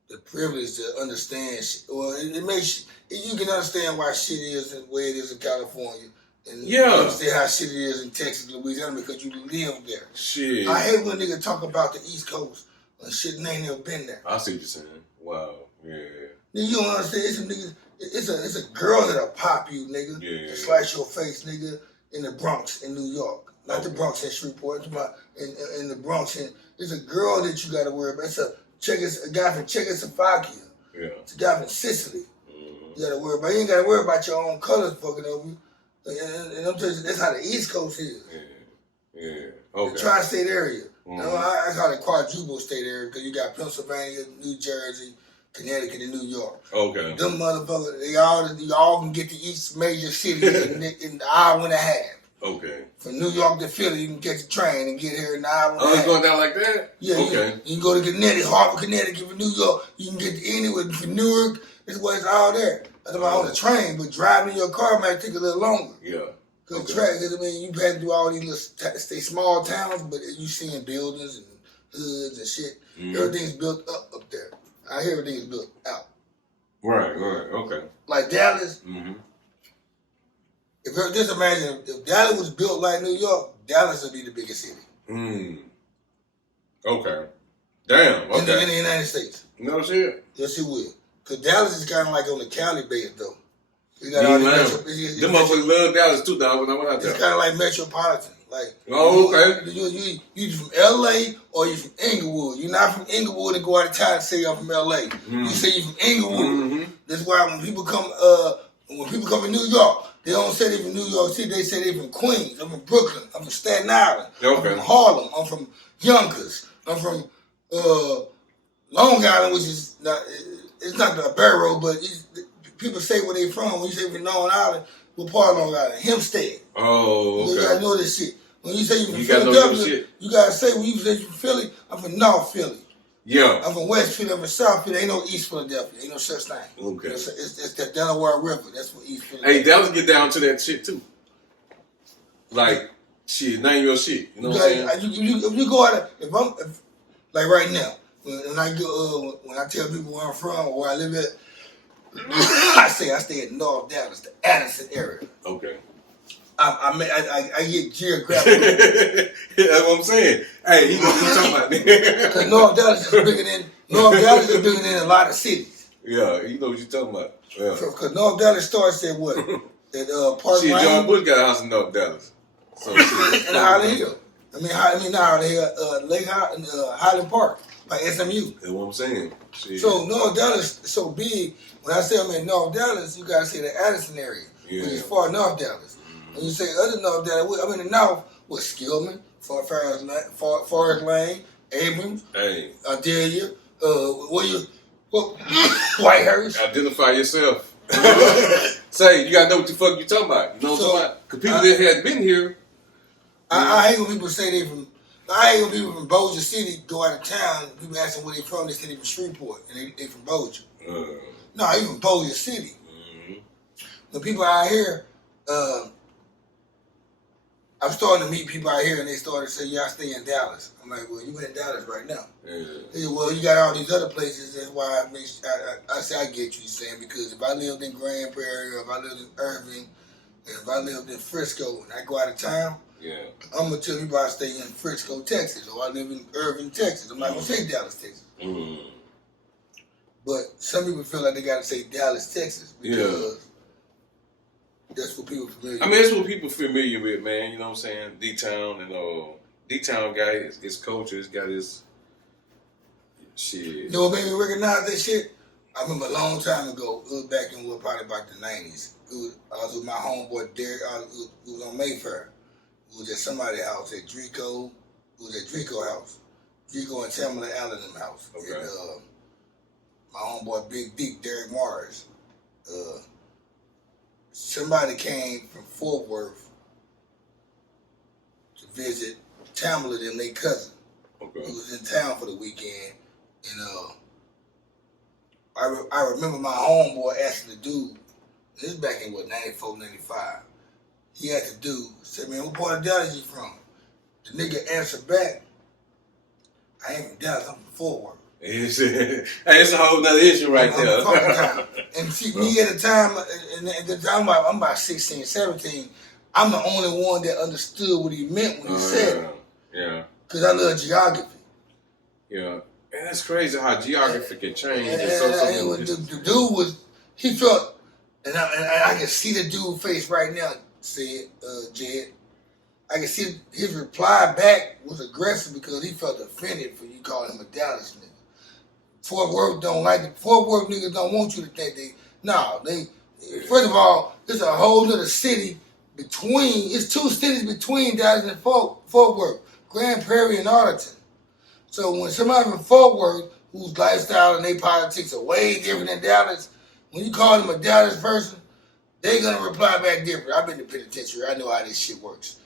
the privilege to understand. Well, it makes you can understand why shit is the way it is in California. And you understand how shit it is in Texas, Louisiana, because you live there. Shit. I hate when niggas talk about the East Coast and shit and they ain't never been there. I see what you're saying. Wow. Yeah. Nigga, you don't understand. It's a girl that'll pop you, nigga. Yeah. And slice your face, nigga, in the Bronx in New York. Not the Bronx in Shreveport. It's about in the Bronx. It's a girl that you got to worry about. It's a guy from Czechoslovakia. Yeah. It's a guy from Sicily. Mm-hmm. You got to worry about. You ain't got to worry about your own colors fucking over you. And I'm telling you, that's how the East Coast is. Yeah. Okay. The tri-state area. Mm-hmm. I call it quadruple state area because you got Pennsylvania, New Jersey, Connecticut, and New York. Okay. Them motherfuckers, they all can get to each major city in an hour and a half. Okay. From New York to Philly, you can catch a train and get here in an hour and a half. Oh, it's going down like that? Yeah. Okay. You can go to Connecticut, Hartford, Connecticut, from New York. You can get to anywhere from Newark. That's why it's all there. That's why on the train, but driving in your car might take a little longer. Yeah. Because you have to do all these little small towns, but you seeing buildings and hoods and shit. Mm-hmm. Everything's built up there. I hear everything is built out. Right, okay. Like Dallas, just imagine if Dallas was built like New York, Dallas would be the biggest city. Okay. Damn, okay. In the United States. No shit. Yes, it will. Because Dallas is kind of like on the Cali base, though. You got all these them motherfuckers love Dallas too, dog. When I went out there. It's kind of like metropolitan. Like, okay. You from L.A. or you from Inglewood. You're not from Inglewood and go out of town and say I'm from L.A. Mm-hmm. You say you from Inglewood. Mm-hmm. That's why when people come to New York, they don't say they from New York City. They say they from Queens. I'm from Brooklyn. I'm from Staten Island. Okay. I'm from Harlem. I'm from Yonkers. I'm from Long Island, which is not. It's not the borough, but people say where they from. When you say from Long Island, what part of Long Island? Hempstead. Oh, okay. You gotta know this shit. When you say you from Philadelphia, you gotta say when you say you from Philly, I'm from North Philly. Yeah. I'm from West Philly, I'm from South Philly. Ain't no East Philadelphia. Ain't no such thing. Okay. It's the Delaware River. That's what East Philly. Hey, Dallas get down to that shit too. Like, shit, name your shit. You know what I'm saying? If you go out, like right now, when I tell people where I'm from or where I live at, I stay in North Dallas, the Addison area. Okay. I get geographical. That's what I'm saying. Hey, you know what I'm talking about. Because North Dallas is bigger than a lot of cities. Yeah, you know what you're talking about. Because North Dallas starts at what? At Park Lane. John Bush got a house in North Dallas. So, and Highland Hill. Not Highland Hill, Lake Highland Park. By SMU. That's what I'm saying. Shit. So North Dallas is so big. When I say I'm in North Dallas, you gotta say the Addison area, which is far North Dallas. Mm-hmm. When you say other North Dallas, I'm in the North with Skillman, Forest Lane, Abrams, Adelia, Whitehurst. Identify yourself. Say, you gotta know what the fuck you talking about. You know what I'm talking about? Because people that had been here. I hate when people say they from. I hate when people from Bossier City go out of town. People ask them where they from. They say they from Shreveport, and they from Bossier. No, they from Bossier City. Mm-hmm. The people out here, I'm starting to meet people out here, and they started to say, "Yeah, I stay in Dallas." I'm like, "Well, you in Dallas right now?" They say, "Well, you got all these other places." That's why I say I get you saying, because if I lived in Grand Prairie, or if I lived in Irving, and if I lived in Frisco, and I go out of town. Yeah, I'm gonna tell people I stay in Frisco, Texas, or I live in Irving, Texas. I'm not gonna say Dallas, Texas. Mm-hmm. But some people feel like they gotta say Dallas, Texas, because that's what people familiar. I mean, that's what people familiar with, man. You know what I'm saying? D-Town and D-Town guy, his culture, he's got his shit. You know what made me recognize that shit? I remember a long time ago. It was back in probably about the '90s. I was with my homeboy Derek. It was on Mayfair. We was at somebody's house at Drico. We was at Drico's house. Rico and Tamala Allen in the house. Okay. And, my homeboy Big Dick, Derek Mars. Somebody came from Fort Worth to visit Tamala and their cousin. Okay. He was in town for the weekend. And I remember my homeboy asking the dude, this is back in what, 94, 95. He asked the dude, said, man, what part of Dallas you from? The nigga answered back, I ain't from Dallas, I'm from Fort Worth. It's a whole nother issue right there. And see, me at the time, I'm about 16, 17, I'm the only one that understood what he meant when he said it. Yeah. Because I love geography. Yeah. And that's crazy how geography can change. The dude was, he felt, and I can see the dude's face right now, said Jed. I can see his reply back was aggressive because he felt offended for you calling him a Dallas nigga. Fort Worth don't like it. Fort Worth niggas don't want you to think first of all, there's a whole other city it's 2 cities between Dallas and Fort Worth, Grand Prairie and Arlington. So when somebody from Fort Worth, whose lifestyle and their politics are way different than Dallas, when you call them a Dallas person, they're going to reply back different. I've been to penitentiary. I know how this shit works.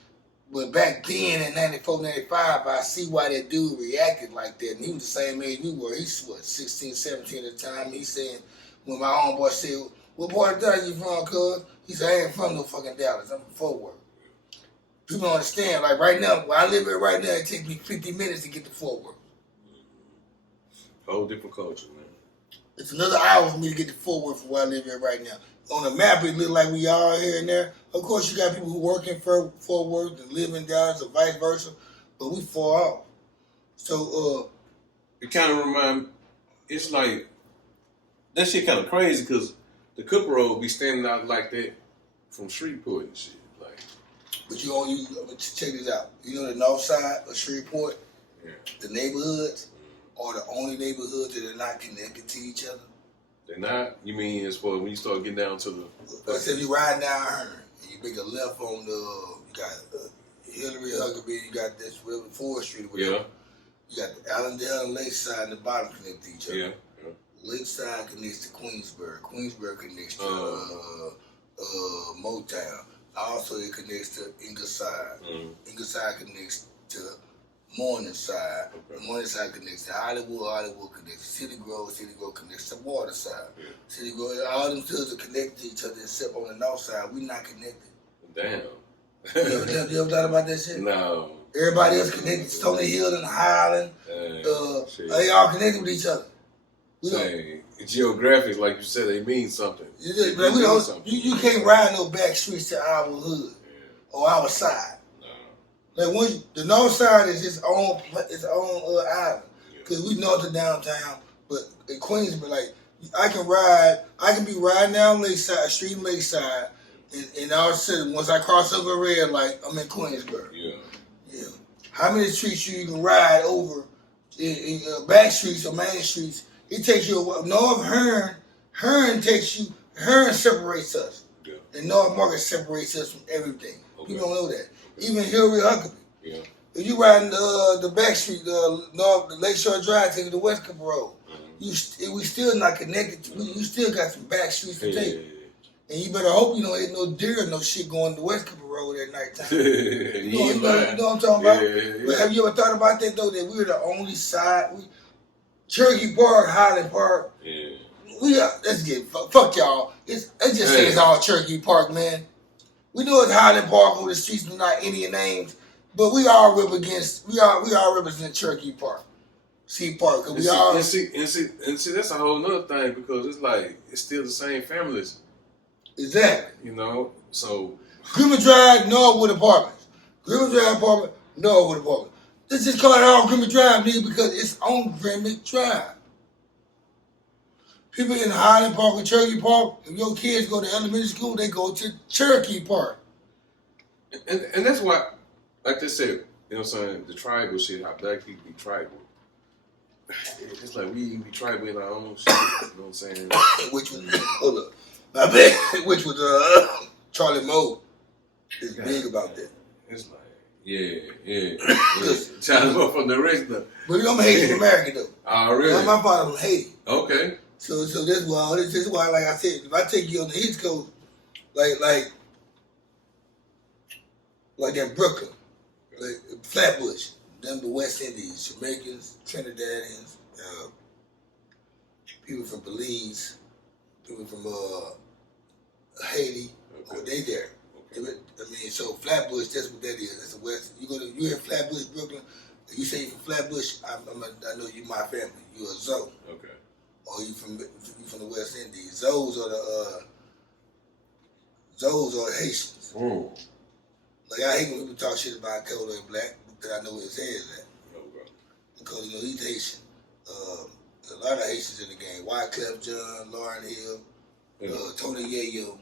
But back then in 94, 95, I see why that dude reacted like that. And he was the same age we were. He's, 16, 17 at the time. He said, when my homeboy said, what part of Dallas you from, cuz? He said, I ain't from no fucking Dallas. I'm from Fort Worth. People don't understand. Like right now, where I live here right now, it takes me 50 minutes to get to Fort Worth. Whole different culture, man. It's another hour for me to get to Fort Worth from where I live here right now. On the map, it look like we are here and there. Of course, you got people who work in Fort Worth and live in Dallas or vice versa, but we far off. So, it kind of it's like, that shit kind of crazy because the Cooper Road be standing out like that from Shreveport and shit. Like, but check this out. You know the north side of Shreveport, the neighborhoods are the only neighborhoods that are not connected to each other. They're not? You mean as far when you start getting down to the... Let's say you ride down Hearn, and you make a left on you got Hillary Huckabee, you got this 4th Street, whatever. Yeah. You got the Allendale and Lakeside and the bottom connect to each other. Yeah. Lakeside connects to Queensburg. Queensburg connects to Motown. Also, it connects to Ingleside. Ingleside connects to Morningside. Okay. Morningside connects to Hollywood. Hollywood connects to City Grove. City Grove connects to Waterside. Yeah. City Grove. All them hoods are connected to each other except on the north side. We not connected. Damn. You ever thought about that shit? No. Everybody else connected. Stony Hill and Highland. They all connected with each other. Geographics, like you said, they mean something. You can't ride no back streets to our hood or our side. Like the north side is its own island because we north of downtown, but in Queensborough, like I can be riding down Lakeside, street Lakeside, and all of a sudden once I cross over a red light, I'm in Queensborough. Yeah. How many streets you can ride over in back streets or main streets? It takes you North Hearn. Hearn separates us. Yeah. And North Market separates us from everything. Okay. People don't know that. Even Hillary Huckabee. Yeah. If you riding the back street, the Lakeshore Drive, taking the West Cooper Road, we still not connected. You still got some back streets to take. Yeah. And you better hope you don't hit no deer or no shit going to West Cooper Road at nighttime. You know what I'm talking about? Yeah. But have you ever thought about that though? That we're the only side. Cherokee Park, Highland Park. Yeah. Fuck y'all. It just says all Cherokee Park, man. We know it's Highland Park on the streets are not Indian names, but we all represent Cherokee Park. See Park. And see, that's a whole nother thing because it's like it's still the same families. Exactly. You know, so Grimmett Drive, Norwood Apartments. Grimmett Drive Apartment, Norwood Apartment. Let's just call it all Grimmett Drive, nigga, because it's on Grimmett Drive. People in Highland Park and Cherokee Park, if your kids go to elementary school, they go to Cherokee Park. And that's why, like they said, you know what I'm saying, the tribal shit, how black people be tribal. It's like we be tribal in our own shit, you know what I'm saying? Which was Charlie Moe is big about that. It's like, Yeah. Child from the original. But I'm Haitian American though. Oh, really? My father from Haiti. Okay. So that's why. This is why, like I said, if I take you on the East Coast, like in Brooklyn, like Flatbush, them the West Indies, Jamaicans, Trinidadians, people from Belize, people from Haiti, they there. I mean, so Flatbush, that's what that is. That's the West. You in Flatbush, Brooklyn. You say you from Flatbush, I know you my family. You a Zoe. Okay. Or you from the West Indies. Those are the Haitians. Like I hate when people talk shit about color and black because I know where his head is at. Okay. Because he's Haitian. A lot of Haitians in the game. Wyclef John, Lauryn Hill, Tony Yayo.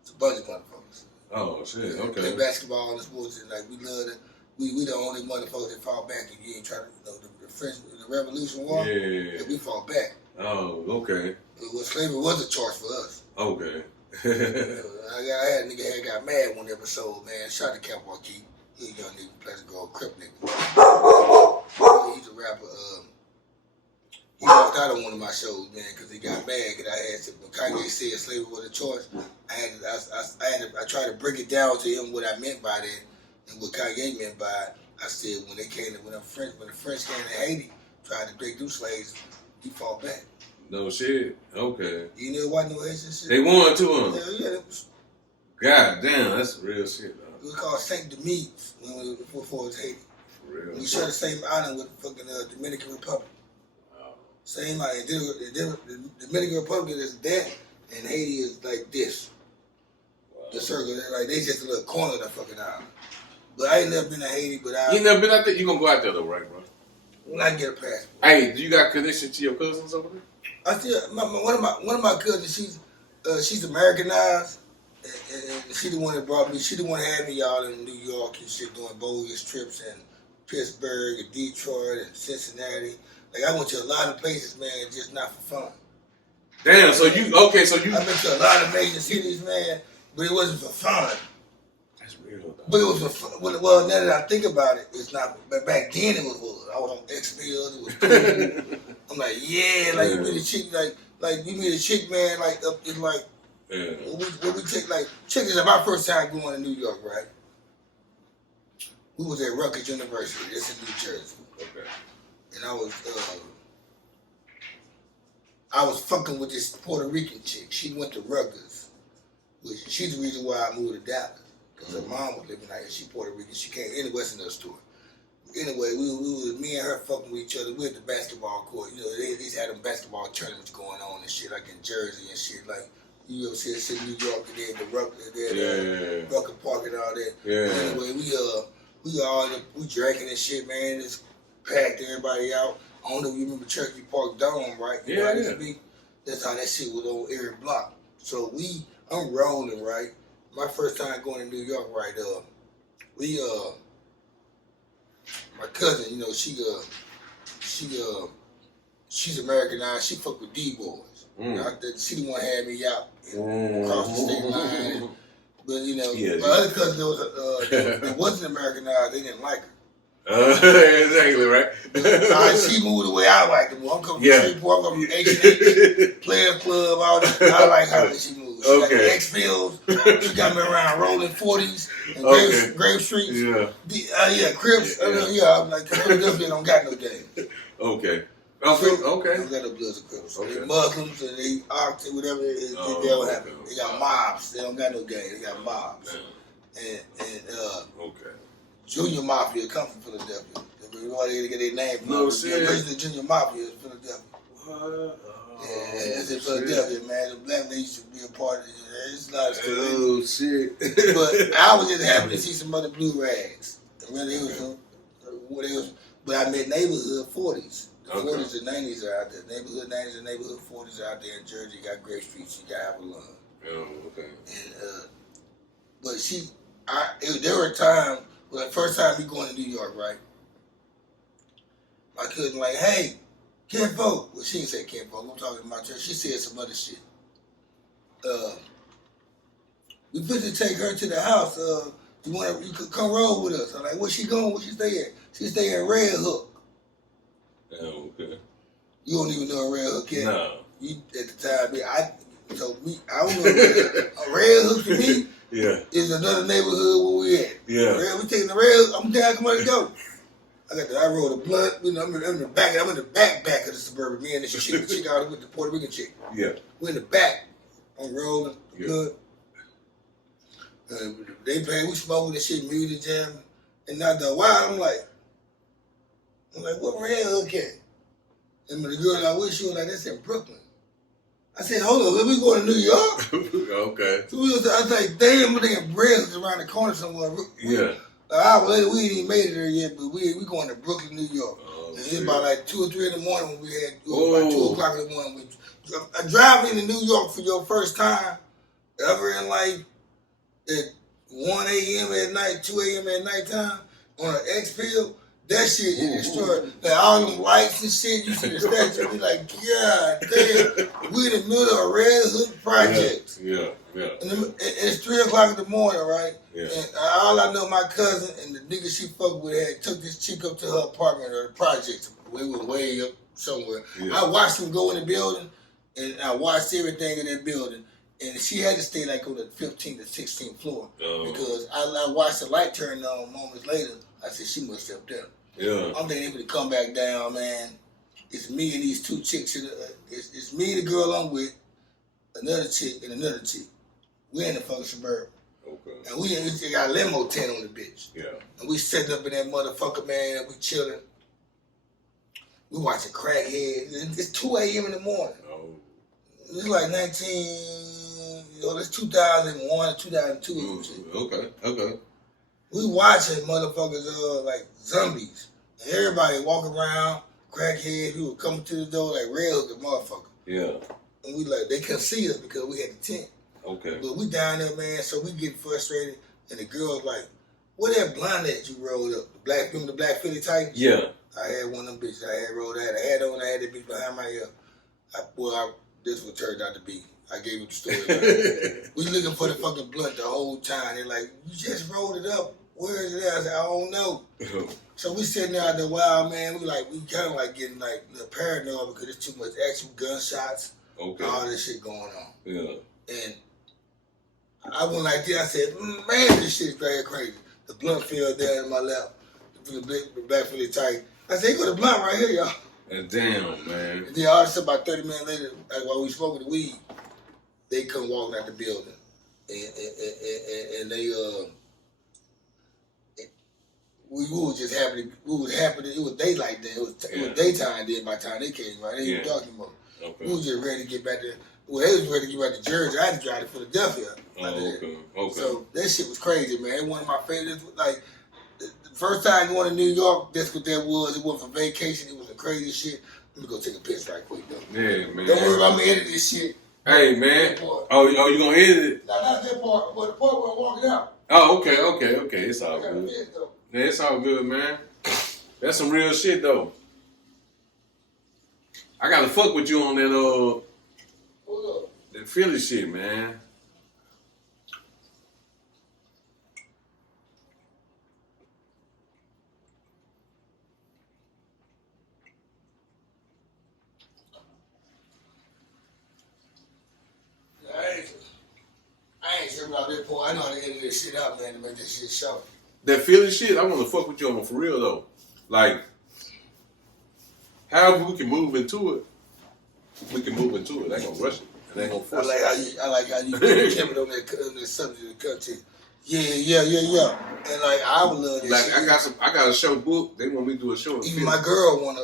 It's a bunch of motherfuckers. Oh shit. Okay. Play basketball and sports and like we love it. We the only motherfuckers that fall back and you ain't try to the French the Revolution War. Yeah. We fall back. Oh, okay. Slavery was a choice for us. Okay. I had a nigga that got mad one episode, man. Shot the Cowboy Key. He a young nigga, plays a girl, Crip nigga. He's a rapper. He walked out on one of my shows, man, because he got mad. Cause I had to, when Kanye said slavery was a choice, I tried to break it down to him what I meant by that and what Kanye meant by it. I said when the French came to Haiti, tried to break them slaves, he fought back. No shit. Okay. You know why no Haitian shit? They won to him. Yeah. God damn, that's real shit, though. It was called Saint Denis before it was Haiti. For real. We share the same island with the fucking Dominican Republic. Wow. Same island. The Dominican Republic is that, and Haiti is like this. Wow. The circle, like they just a little corner of the fucking island. But I ain't never been to Haiti. But you ain't never been out there? You gonna go out there though, right, bro? When I get a passport. Hey, do you got connection to your cousins over there? I still one of my cousins. She's Americanized, and she the one that brought me. She the one that had me y'all in New York and shit doing bogus trips in Pittsburgh and Detroit and Cincinnati. Like I went to a lot of places, man, just not for fun. Damn. So you I've been to a lot of major cities, man, but it wasn't for fun. That's real though. But it was for fun. Well, now that I think about it, it's not. But back then it was. I was on X-Bills. It was cool. I'm like, yeah, like you meet a chick, like you meet a chick, man, like up in like, what we take, like, check this out, my first time going to New York, right? We was at Rutgers University, that's in New Jersey. Okay. And I was fucking with this Puerto Rican chick. She went to Rutgers, which she's the reason why I moved to Dallas, because her mom was living out here. She Puerto Rican. She came in the West End story. Anyway, we me and her fucking with each other. We at the basketball court. You know, they had them basketball tournaments going on and shit, like in Jersey and shit. Like, you know, shit in New York and then the Rucker Park and all that. Yeah. Anyway, we drinking and shit, man. Just packed everybody out. I don't know if you remember Turkey Park Dome, right? You know how this be? That's how that shit was on every block. So I'm rolling, right? My first time going to New York, right? My cousin, you know, she's Americanized. She fuck with D-boys. She the one that had me out across the state line. But you know, my other cousin that wasn't Americanized. They didn't like her. Exactly right. She moved the way I like them. I'm coming from Shreveport. I'm coming from H&H, Players Club, all that. I like how she moved. She got the X-Bills. She got me around rolling 40s and Grave Streets. Crips. I'm like, Philadelphia don't got no game. Okay. They don't got no Bloods or Crips. They Muslims and they Arctic, whatever they don't have. They got mobs. They don't got no gang. They got mobs. Junior Mafia come from Philadelphia. They get their name from the Junior Mafia is Philadelphia. It's in Philadelphia, man. The black man used to be a part of it. It's not a story. Oh, shit. But I was just happy to see some other blue rags. But I met neighborhood 40s. The 40s and 90s are out there. Neighborhood 90s and neighborhood 40s are out there in Jersey. You got Grape Street, you got Avalon. Oh, okay. And, but there were times, the first time we going to New York, right? My cousin like, hey, Kinfolk. Well, she didn't say Kinfolk. I'm talking about her. She said some other shit. We supposed to take her to the house. You could come roll with us. I'm like, where she going? Where she stay at? She stay at Red Hook. Oh, okay. You don't even know a Red Hook yet? No. You at the time, I don't know. A Red Hook to me is another neighborhood where we at. Yeah. We taking the Red Hook. I'm down, come on, let's go. I rolled a blunt. You know, I'm in the back of the Suburban. Me and this chick out with the Puerto Rican chick. Yeah. We in the back. I'm rolling. Yeah. Good. They playing, we smoking this shit, music jamming. And after a while, I'm like, what Red Hook at? And the girl I wish she was like, that's in Brooklyn. I said, hold on, we going to New York? Okay. So I was like, damn, we're thinking Red Hook's around the corner somewhere. Yeah. An hour later, we ain't even made it there yet, but we going to Brooklyn, New York. Oh, and it was about like 2 or 3 in the morning when we had, about 2 o'clock in the morning. Driving into New York for your first time ever in life at 1 a.m. at night, 2 a.m. at nighttime on an X pill, that shit is extraordinary. Like all them lights and shit, you see the statue, be like, God damn, we in the middle of a Red Hook project. Yeah. And it's 3 o'clock in the morning, right? Yeah. And all I know, my cousin and the nigga she fucked with had took this chick up to her apartment or the project. We was way up somewhere. Yeah. I watched them go in the building, and I watched everything in that building. And she had to stay like on the 15th or 16th floor because I watched the light turn on moments later. I said, she must have up there. Yeah. I'm thinking they to come back down, man. It's me and these 2 chicks. It's me, the girl I'm with, another chick, and another chick. We're in the fucking Suburban. Okay. And we got a limo tent on the bitch. Yeah. And we sitting up in that motherfucker, man, and we chilling. We watching Crackhead. It's 2 a.m. in the morning. Oh. It's like 2001 or 2002. Okay. We watching motherfuckers like zombies. And everybody walking around, crackheads, we were coming to the door like Red Hook, the motherfucker. Yeah. And we like, they couldn't see us because we had the tent. Okay. But we down there, man, so we get frustrated. And the girl's like, what that blonde that you rolled up? The black Philly Titans? Yeah. I had one of them bitches. I had rolled that. I had that bitch behind my ear. This what turned out to be. I gave you the story. We looking for the fucking blunt the whole time. They're like, you just rolled it up. Where is it at? I said, I don't know. So we sitting there out there, wow, man. We kind of like getting like a little paranoid because there's too much actual gunshots. Okay. All this shit going on. Yeah. And I went like this. I said, man, this shit's very crazy. The blunt fell down in my lap. The black Philly tight. I said, you got the blunt right here, y'all. And damn, man. And then all of a sudden, about 30 minutes later, like while we smoking the weed, they come walking out the building. And they, we was just happy. We was happy. It was daylight then. It was daytime then by the time they came. Right? They ain't talking about. Okay. We was just ready to get back to. Well, they was ready to get back to Jersey. I had to drive to Philadelphia. Okay. So that shit was crazy, man. It one of my favorites. Like the first time going to New York, that's what that was. It wasn't for vacation. It was the crazy shit. Let me go take a piss right quick though. Yeah, man. Don't worry about me editing this shit. Hey, man. Oh, you gonna edit it? No, not that part, but the part where I'm walking out. Oh, okay. It's all good. Yeah, it's all good, man. That's some real shit, though. I gotta fuck with you on that, that Philly shit, man. I ain't sure about that point. I know how to edit this shit out, man, to make this shit show. That Philly shit, I wanna fuck with you on for real, though. Like, however we can move into it, we can move into it. I ain't gonna rush it. It ain't gonna force it. I like how you kept it on that subject of content. Yeah. And like I would love this. Like shit. I got a show booked. They want me to do a show. Even my girl wanna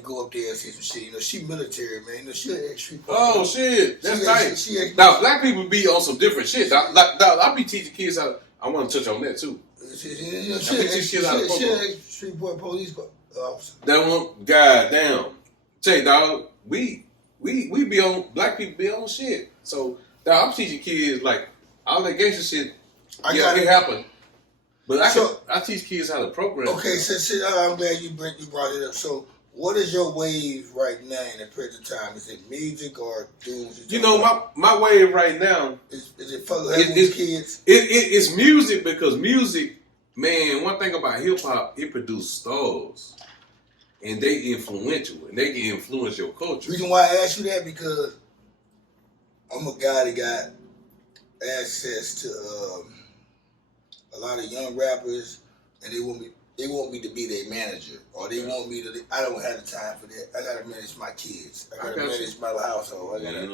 go up there and see some shit. You know, she military, man. You know, she an Street Boys. Oh shit, that's tight. Now black people be on some different shit. I be teaching kids how. I want to touch on that too. She an Street Boy police officer. That one, goddamn. Tell you, dog, we be on, black people be on shit. So, dog, I'm teaching kids, like, all that gangster shit, it happen. But I teach kids how to program. Okay, so I'm glad you brought it up. So, What is your wave right now in the present time? Is it music or doing what You know, my wave right now is it fucking with kids? It's music because music, man. One thing about hip hop, it produces stars, and they influential, and they can influence your culture. Reason why I ask you that because I'm a guy that got access to a lot of young rappers, and they want me to be their manager, or they want me to. I don't have the time for that. I gotta manage my kids. I gotta manage my household. I gotta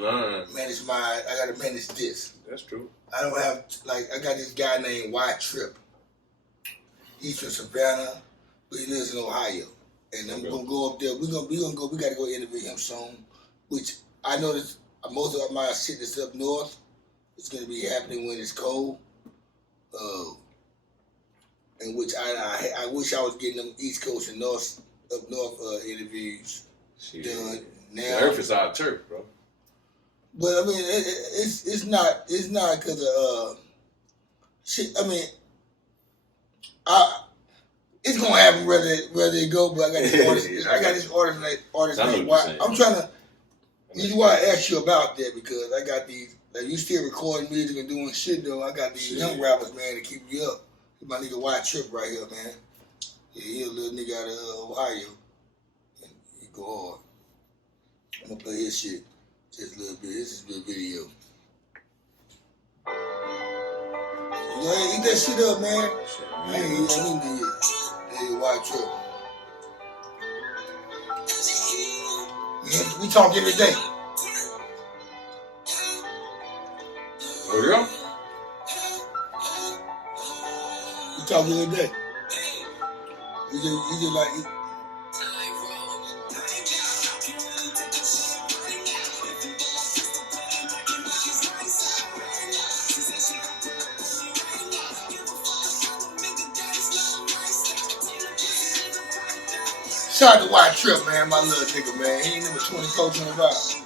manage I gotta manage this. That's true. I don't have I got this guy named Y Trip. He's from Savannah, but he lives in Ohio, and I'm gonna go up there. We gotta go. We gotta go interview him soon. Which I noticed most of my shit that's up north. It's gonna be happening when it's cold. In which I wish I was getting them East Coast and up north interviews done now. The earth is our turf, bro. But I mean, it's not because of shit. I mean, it's gonna happen whether it go. But I got this artist. I got this artist named. I'm trying to. This is why I asked you about that because I got these. Like you still recording music and doing shit though. I got these young rappers, man, to keep you up. My nigga Y Trip right here, man. Yeah, he a little nigga out of Ohio. And he go hard. I'm gonna play his shit just a little bit. This is a little video. Go ahead, eat that shit up, man. I ain't eat anything yet. Hey, Y Trip. Man, we talk every day. Oh, yeah? Talk every day. You just like. Shout out to Y Trip, man, my little nigga, man. He ain't number 24, 25.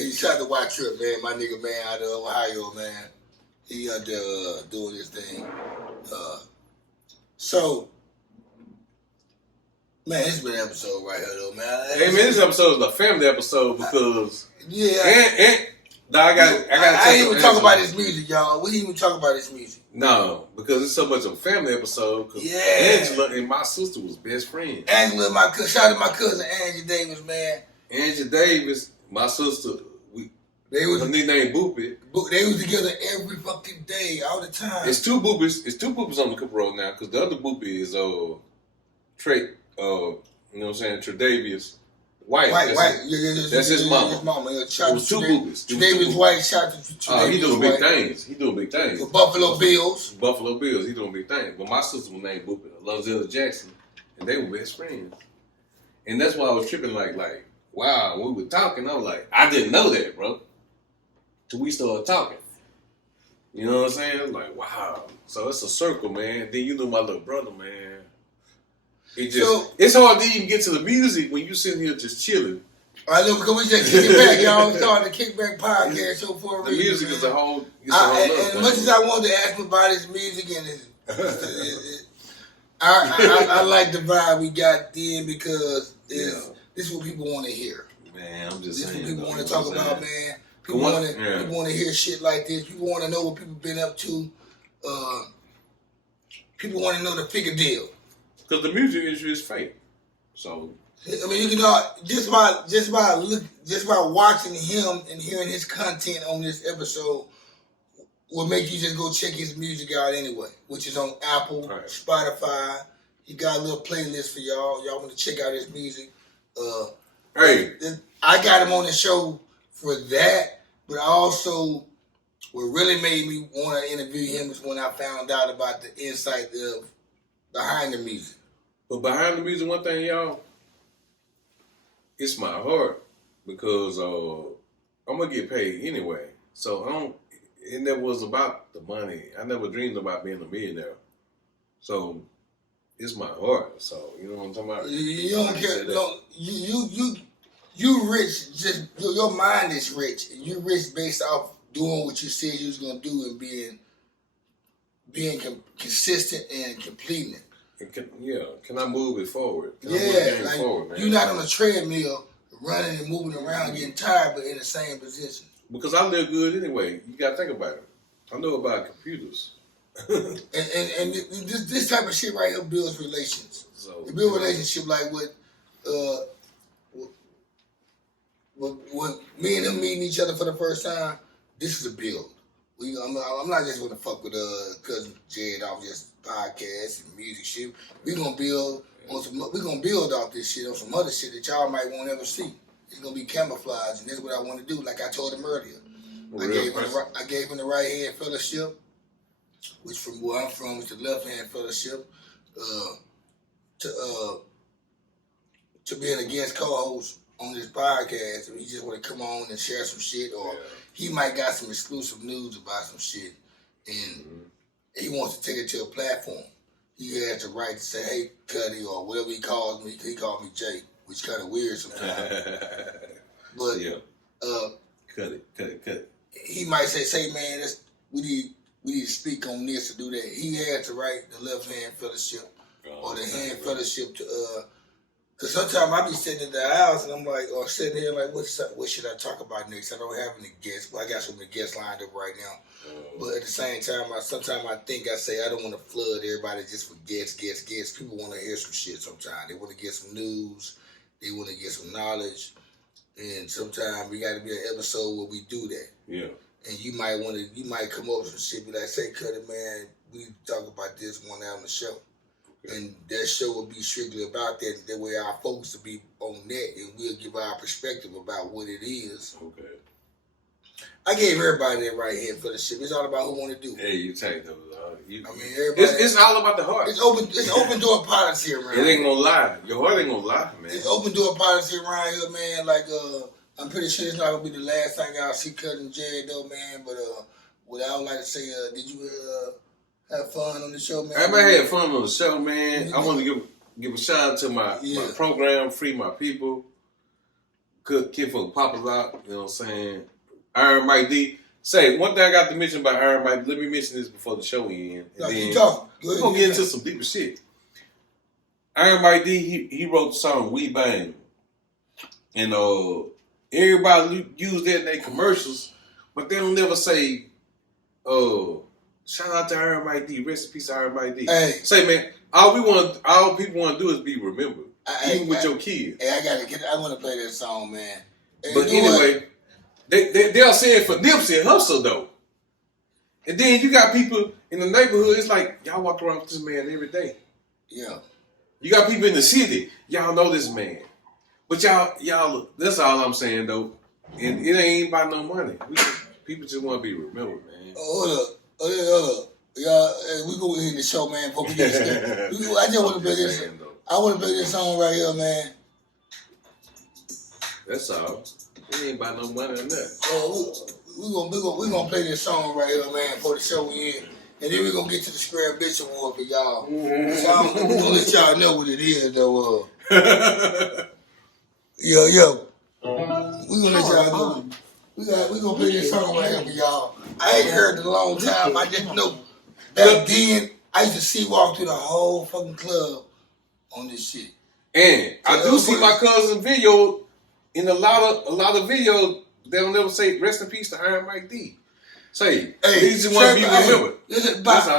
He shot the Y Trip, man. My nigga, man, out of Ohio, man. He out there doing his thing. So, man, it's been an episode right here, though, man. Hey, man, this episode is a family episode because I ain't even talk about his music, y'all. We didn't even talk about his music. No, because it's so much of a family episode. Yeah, Angela and my sister was best friends. Angela, shout out to my cousin Angie Davis, man. Angie Davis, my sister, her nickname Boopy. They was together every fucking day, all the time. It's two Boopies on the Cooper Road now, because the other Boopy is Trey, you know what I'm saying, Tredavious White. That's his mama. His mama. It was two Boopies. Tredavious White, shout out to Tredavious he doing big things. He doing big things. For Buffalo Bills. He doing big things. But my sister was named Boopy, Lozella Jackson, and they were best friends. And that's why I was tripping like, wow, when we were talking, I was like, I didn't know that, bro. Till we started talking. You know what I'm saying? I'm like, wow. So it's a circle, man. Then you know my little brother, man. It's hard to even get to the music when you sitting here just chilling. I know because we just kick it back, y'all. We started the Kickback Podcast show for a reason. The music is a whole. As much as I wanted to ask him about his music and I like the vibe we got then because this is what people want to hear. Man, I'm just saying. This is what people want to talk about, man. People want to hear shit like this. People want to know what people been up to. People want to know the figure deal. Because the music industry is fake. So I mean, you know, just by watching him and hearing his content on this episode will make you just go check his music out anyway, which is on Apple, Spotify. He got a little playlist for y'all. Y'all want to check out his music. I got him on the show for that, but also what really made me want to interview him is when I found out about the insight of behind the music. But behind the music, one thing, y'all, it's my heart because I'm gonna get paid anyway. So I don't. It never was about the money. I never dreamed about being a millionaire. So it's my heart. So you know what I'm talking about. You don't care. No, you rich. Just your mind is rich. You rich based off doing what you said you was gonna do and being consistent and completing it. Can I move it forward? Can I move Yeah, like forward, man? you're not on a treadmill running and moving around, getting tired, but in the same position. Because I live good anyway. You gotta think about it. I know about computers. and this type of shit right here builds relations. So it builds relationship like with me and him meeting each other for the first time. This is a build. I'm not just gonna fuck with CuzNJed off just podcasts and music shit. We gonna build on some. We gonna build off this shit on some other shit that y'all might won't ever see. It's gonna be camouflage, and that's what I want to do. Like I told him earlier, I gave him the right hand fellowship, which from where I'm from is the left hand fellowship. To being a guest co-host on this podcast, if he just want to come on and share some shit, or he might got some exclusive news about some shit, and he wants to take it to a platform. He has the right to say, "Hey, Cuddy," or whatever he calls me. He called me Jay, which kind of weird sometimes. But cut it. He might say, "Man, we need to speak on this or do that." He has the right, the left hand fellowship or the hand fellowship to. Cause sometimes I be sitting in the house and I'm like, or sitting here like, what should I talk about next? I don't have any guests, but I got so many guests lined up right now. But at the same time, sometimes I say I don't want to flood everybody just with guests. People want to hear some shit sometimes. They want to get some news. They want to get some knowledge. And sometimes we got to be an episode where we do that. Yeah. And you might come up with some shit, be like, say, Cuddy, man, we need to talk about this one out on the show. And that show will be strictly about that. That way our folks will be on that and we'll give our perspective about what it is. Okay. I gave everybody that right hand for the shit. It's all about who want to do it. Hey, you take those. Everybody. It's all about the heart. It's open door policy around here. It ain't gonna lie. Your heart ain't gonna lie, man. It's open door policy around here, man. Like, I'm pretty sure it's not gonna be the last time y'all see CuzNJed though, man. But what I would like to say, did you have fun on the show, man? Everybody had fun on the show, man. I want to give a shout out to my program, Free My People. Good kid for Papa's out, you know what I'm saying? Iron Mike D. Say, one thing I got to mention about Iron Mike, let me mention this before the show ends. And then we're going to get into some deeper shit. Iron Mike D, he wrote the song We Bang. And everybody use that in their commercials, but they don't never say, shout out to Iron Mike D. Rest in peace, Iron Mike D. Hey. Say, man, all people want to do is be remembered, even with your kids. Hey, I want to play that song, man. Hey, but anyway, they'll say it for Nipsey Hussle though, and then you got people in the neighborhood. It's like y'all walk around with this man every day. Yeah. You got people in the city. Y'all know this man, but y'all. That's all I'm saying though, and it ain't about no money. People just want to be remembered, man. Hold up. Y'all, we go in the show, man. Before we get started. I just want to play this. I want to play this song right here, man. That's all. It ain't about no money or nothing. We gonna play this song right here, man, before the show we end, and then we gonna get to the Square Bitch Award for y'all. So we gonna let y'all know what it is, though. Yo. We gonna let y'all know. We gonna play this song right here for y'all. I ain't heard it in a long time. I just know back then I used to see walk through the whole fucking club on this shit. And I do see my cousin video in a lot of videos. They don't ever say rest in peace to Iron Mike D. Say he just want to be remembered.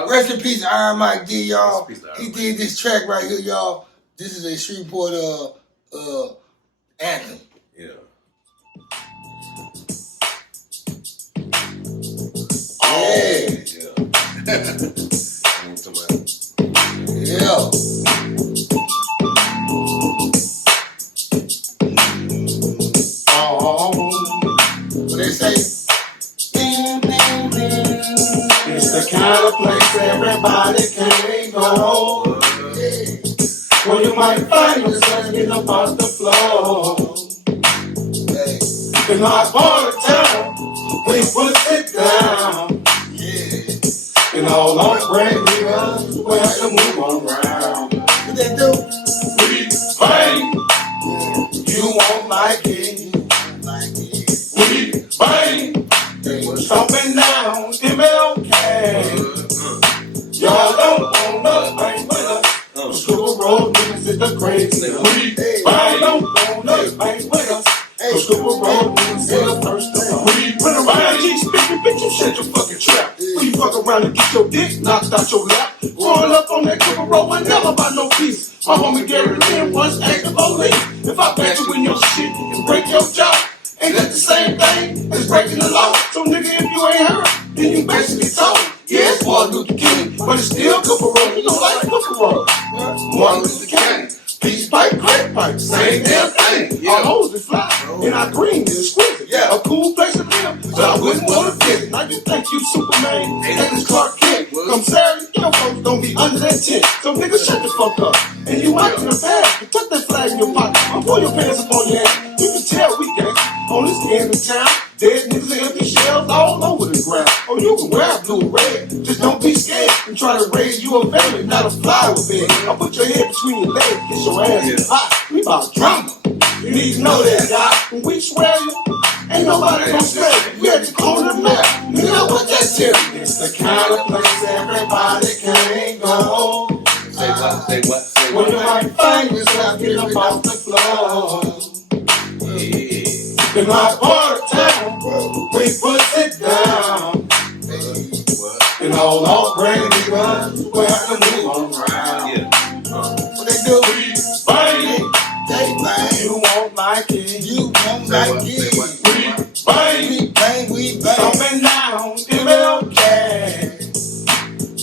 Rest in peace to Iron Mike D, y'all. He did this track right here, y'all. This is a Shreveport anthem. Yeah. Yeah. What they say? It's the kind of place everybody can go. Where you might find yourself getting up off the floor. In my part of town, we put it down. Yeah. And all our brand niggas, we have to move around. What they do? We bang, you won't like it. Like it. We bang, stomping down MLK. Y'all don't wanna bang with us. Scuba road niggas is the crazy. We bang, don't wanna bang with us. Scuba road niggas is the first of all. We run around G speaking, bitch, you shut your fucking trap. When you fuck around and get your dick knocked out your lap. Growing up on that Scuba road, I never buy no peace. My homie Gary Lynn once asked the police if I bet you in your shit and break your jaw. Ain't that the same thing as breaking the law? So nigga, if you ain't heard, then you basically told. Yeah, it's Martin Luther King, but it's still Cooper Road. You know, like Cooper Road. Martin Luther King, peace pipe, crack pipe, same damn thing. Our hoes is fly, and our green is exquisite. A cool place to live, but I wouldn't want to visit. Now you think you Superman, and this Clark Kent. Come Saturday, your folks don't be under that tent. So nigga, shut the fuck up. And you might in the past, but tuck that flag in your pocket. I'll pull your pants up on your ass. You can tell we gang on this end of town. Dead niggas and empty shells all over the ground. Oh, you can wear blue or red. Just don't be scared and try to raise you a family, not a flower bed. I'll put your head between your legs, get your ass in the pot. We about drama. You need to know that, guy. When we swear you, ain't nobody gonna swear you. We at the corner of the map. You know what that tell you? It's the kind of place everybody can go. Say what? Say what? Say When what? you might find yourself getting up off the floor. In my part of town, we put it down. And all our brand niggas, we have to move around. What they do? We bang, They bang. you won't like it. You won't like it. We bang, We bang, we bang. stomping down MLK.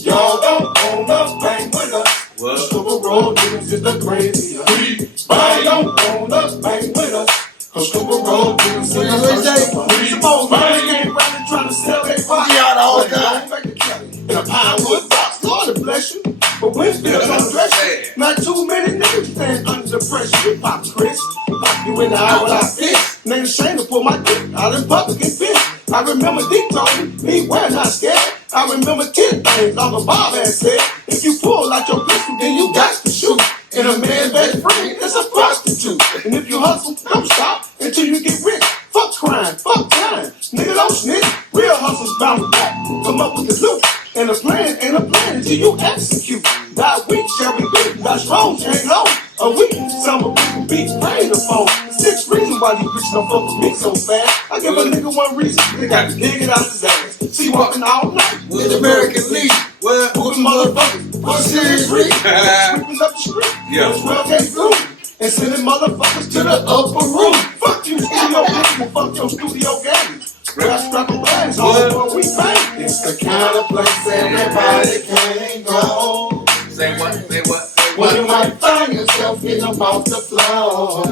Y'all don't wanna bang with us. What? Scuba road niggas is the craziest. We bang, don't wanna bang with us. Cause Scuba road niggas is the first of all. Suppose bang ain't running trying to sell their body. Yeah, the whole But time. don't make it Kelly. In a pine wood box, Lord bless you. But Winfield don't dress you. Not too many niggas stand under the pressure. You pop Chris, pop you in the eye with our fist. Nigga shame to pull my dick out in public and fit. I remember Dick told me, we're not scared. I remember 10 things Uncle Bob had said. If you pull out your pistol, then you got to shoot. And a man's best friend is a prostitute. And if you hustle, don't stop until you get rich. Fuck crime, fuck time. Nigga, don't snitch. Real hustles bounce back. Come up with the loot. And a plan ain't a plan until you execute. Die weak shall be beat. Die strong ain't low. A week, some of people be praying the phone. 6 reasons why you bitches don't fuck with me so fast. I give a nigga 1 reason. They got to dig it out his ass. See, walking all night with American League. What? Putting motherfuckers on serious reach. Sweeping up the street. Yeah. 12K blue. And sending motherfuckers to the upper room. Fuck you, studio games, and fuck your studio games. Rap strap and bags, all we bang. It's the kind of place everybody can go. Say what? Say what? Say When you what? might find yourself getting up off the floor.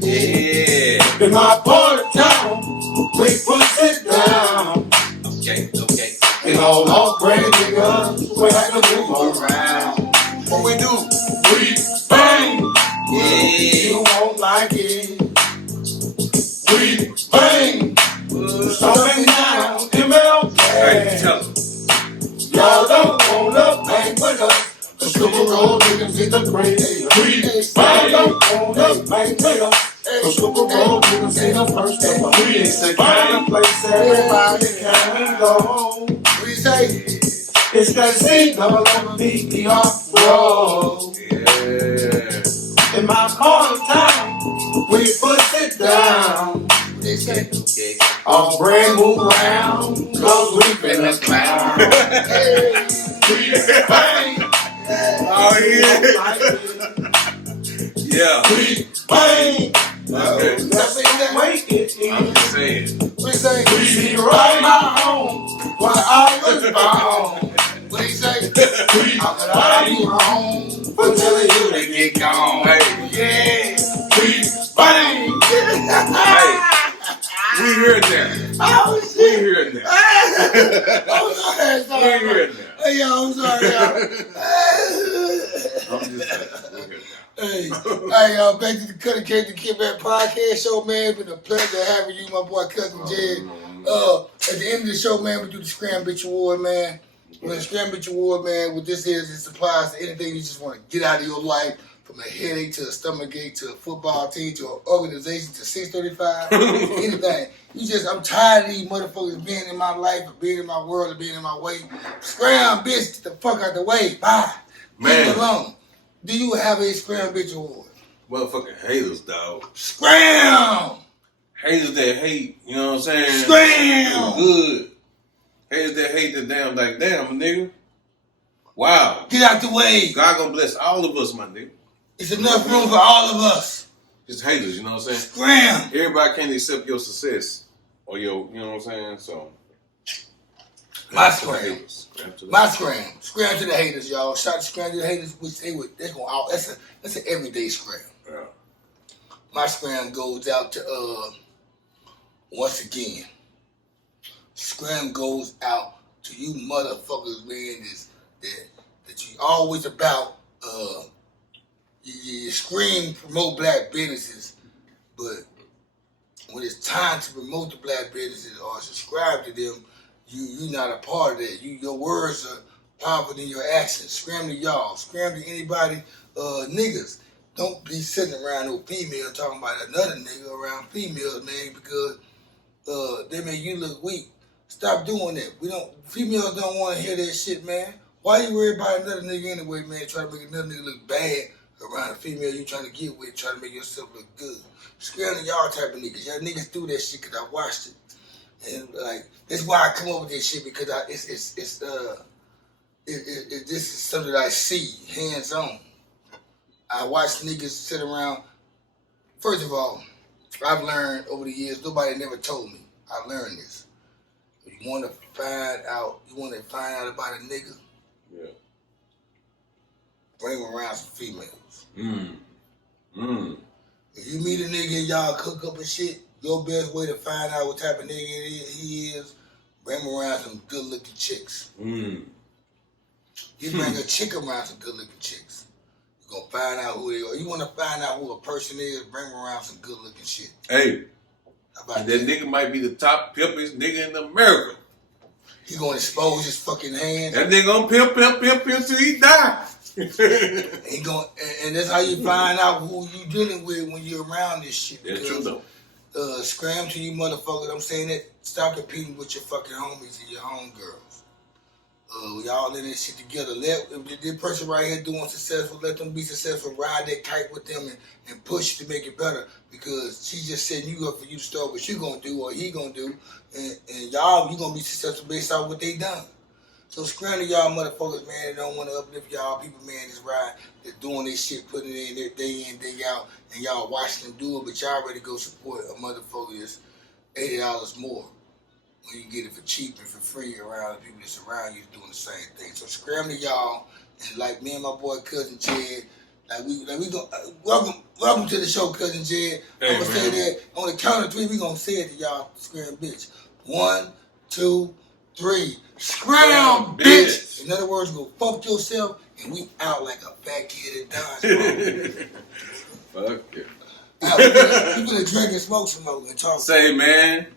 Yeah. In my part of town, we put it down. Okay. Okay. And all our brand niggas, we have to move around. What we do? We bang, Yeah. you won't like it. We bang, stomping down Hey, MLK. tell them. Y'all don't wanna bang with us. The Scuba road niggas is the crazy. We bang, don't wanna bang with us. The Scuba road niggas is the first of all. It's the kind of place everybody can go. What you say? It's that C-double-M-B-E-R road. Yeah. In my part of town, we put it down. What they say? Okay. Our brain move around, cause we finna clown. We bang, Oh yeah. like it. Yeah. We bang, Okay. that's the way it I'm is. just saying. What they say? We be right at home, where I was born. What they say? We How could I be wrong? for telling you to Get gone. Hey. yeah. We bang. Hey. We here now. Oh, We shit. here now. I'm sorry, We sorry. here now. Hey, yo, I'm sorry, y'all. I'm just saying. We're here now. Hey, Alright, y'all, back to the Cutting Cake to Kid Back podcast show, man. It's been a pleasure having you, my boy CuzNJed. At the end of the show, man, we do the Scram Bitch Award, man. When the Scram Bitch Award, man, what this is, it applies to anything you just want to get out of your life, from a headache to a stomach ache to a football team to an organization to 635, anything. I'm tired of these motherfuckers being in my life, or being in my world, or being in my way. Scram, bitch, get the fuck out the way. Bye. Man. Leave me alone. Do you have a Scram Bitch Award? Motherfucking haters, dog. Scram! Haters that hate, you know what I'm saying? Scram! Good. Haters that hate the damn, like, damn, nigga. Wow. Get out the way. God gonna bless all of us, my nigga. It's enough room for all of us. Just haters, you know what I'm saying? Scram! Everybody can't accept your success or your, you know what I'm saying? So. My scram. My scram. haters. Scram to the haters, y'all. Shout to scram to the haters, which they're going out. That's an everyday scram. Yeah. My scram goes out to once again. Scram goes out to you motherfuckers, man, that you always about you scream promote black businesses, but when it's time to promote the black businesses or subscribe to them, you're not a part of that. Your words are powerful than your actions. Scram to y'all. Scram to anybody, niggas. Don't be sitting around no female talking about another nigga around females, man, because they make you look weak. Stop doing that. Females don't want to hear that shit, man. Why you worried about another nigga anyway, man? Trying to make another nigga look bad around a female you trying to get with, trying to make yourself look good. Scram to y'all type of niggas. Y'all niggas do that shit because I watched it. And like, that's why I come up with this shit, because this is something that I see hands on. I watch niggas sit around. First of all, I've learned over the years, nobody never told me. I learned this. If you want to find out about a nigga, Yeah. bring him around some females. Mm. If you meet a nigga and y'all cook up and shit, your best way to find out what type of nigga he is, bring him around some good looking chicks. You bring a chick around some good looking chicks. You're gonna find out who they are. You wanna find out who a person is, bring him around some good looking shit. Hey, How about that nigga might be the top pimpest nigga in America. He gonna expose his fucking hands. That nigga gonna pimp till he die. He gonna, and that's how you find out who you dealing with when you're around this shit. That's true though. Scram to you motherfuckers. I'm saying that. Stop competing with your fucking homies and your homegirls. We all in this shit together. If this person right here doing successful, let them be successful. Ride that kite with them and push to make it better. Because she's just setting you up for you to start what you gonna do or he gonna do, and y'all, you gonna be successful based on what they done. So scram to y'all motherfuckers, man, that don't want to uplift y'all people, man, this ride, that doing this shit, putting it in there day in, day out, and y'all watching them do it, but y'all ready to go support a motherfucker that's $80 more when you get it for cheap and for free around the people that's around you doing the same thing. So scram to y'all, and like me and my boy CuzNJed, we go welcome to the show, CuzNJed. Hey, I'm gonna say man. that on the count of three, we gonna say it to y'all, scram bitch. 1, 2, 3. Scram, bitch! In other words, go fuck yourself, and we out like a fat kid at dance. Fuck it. We gonna drink and smoke some more and talk. Say, man.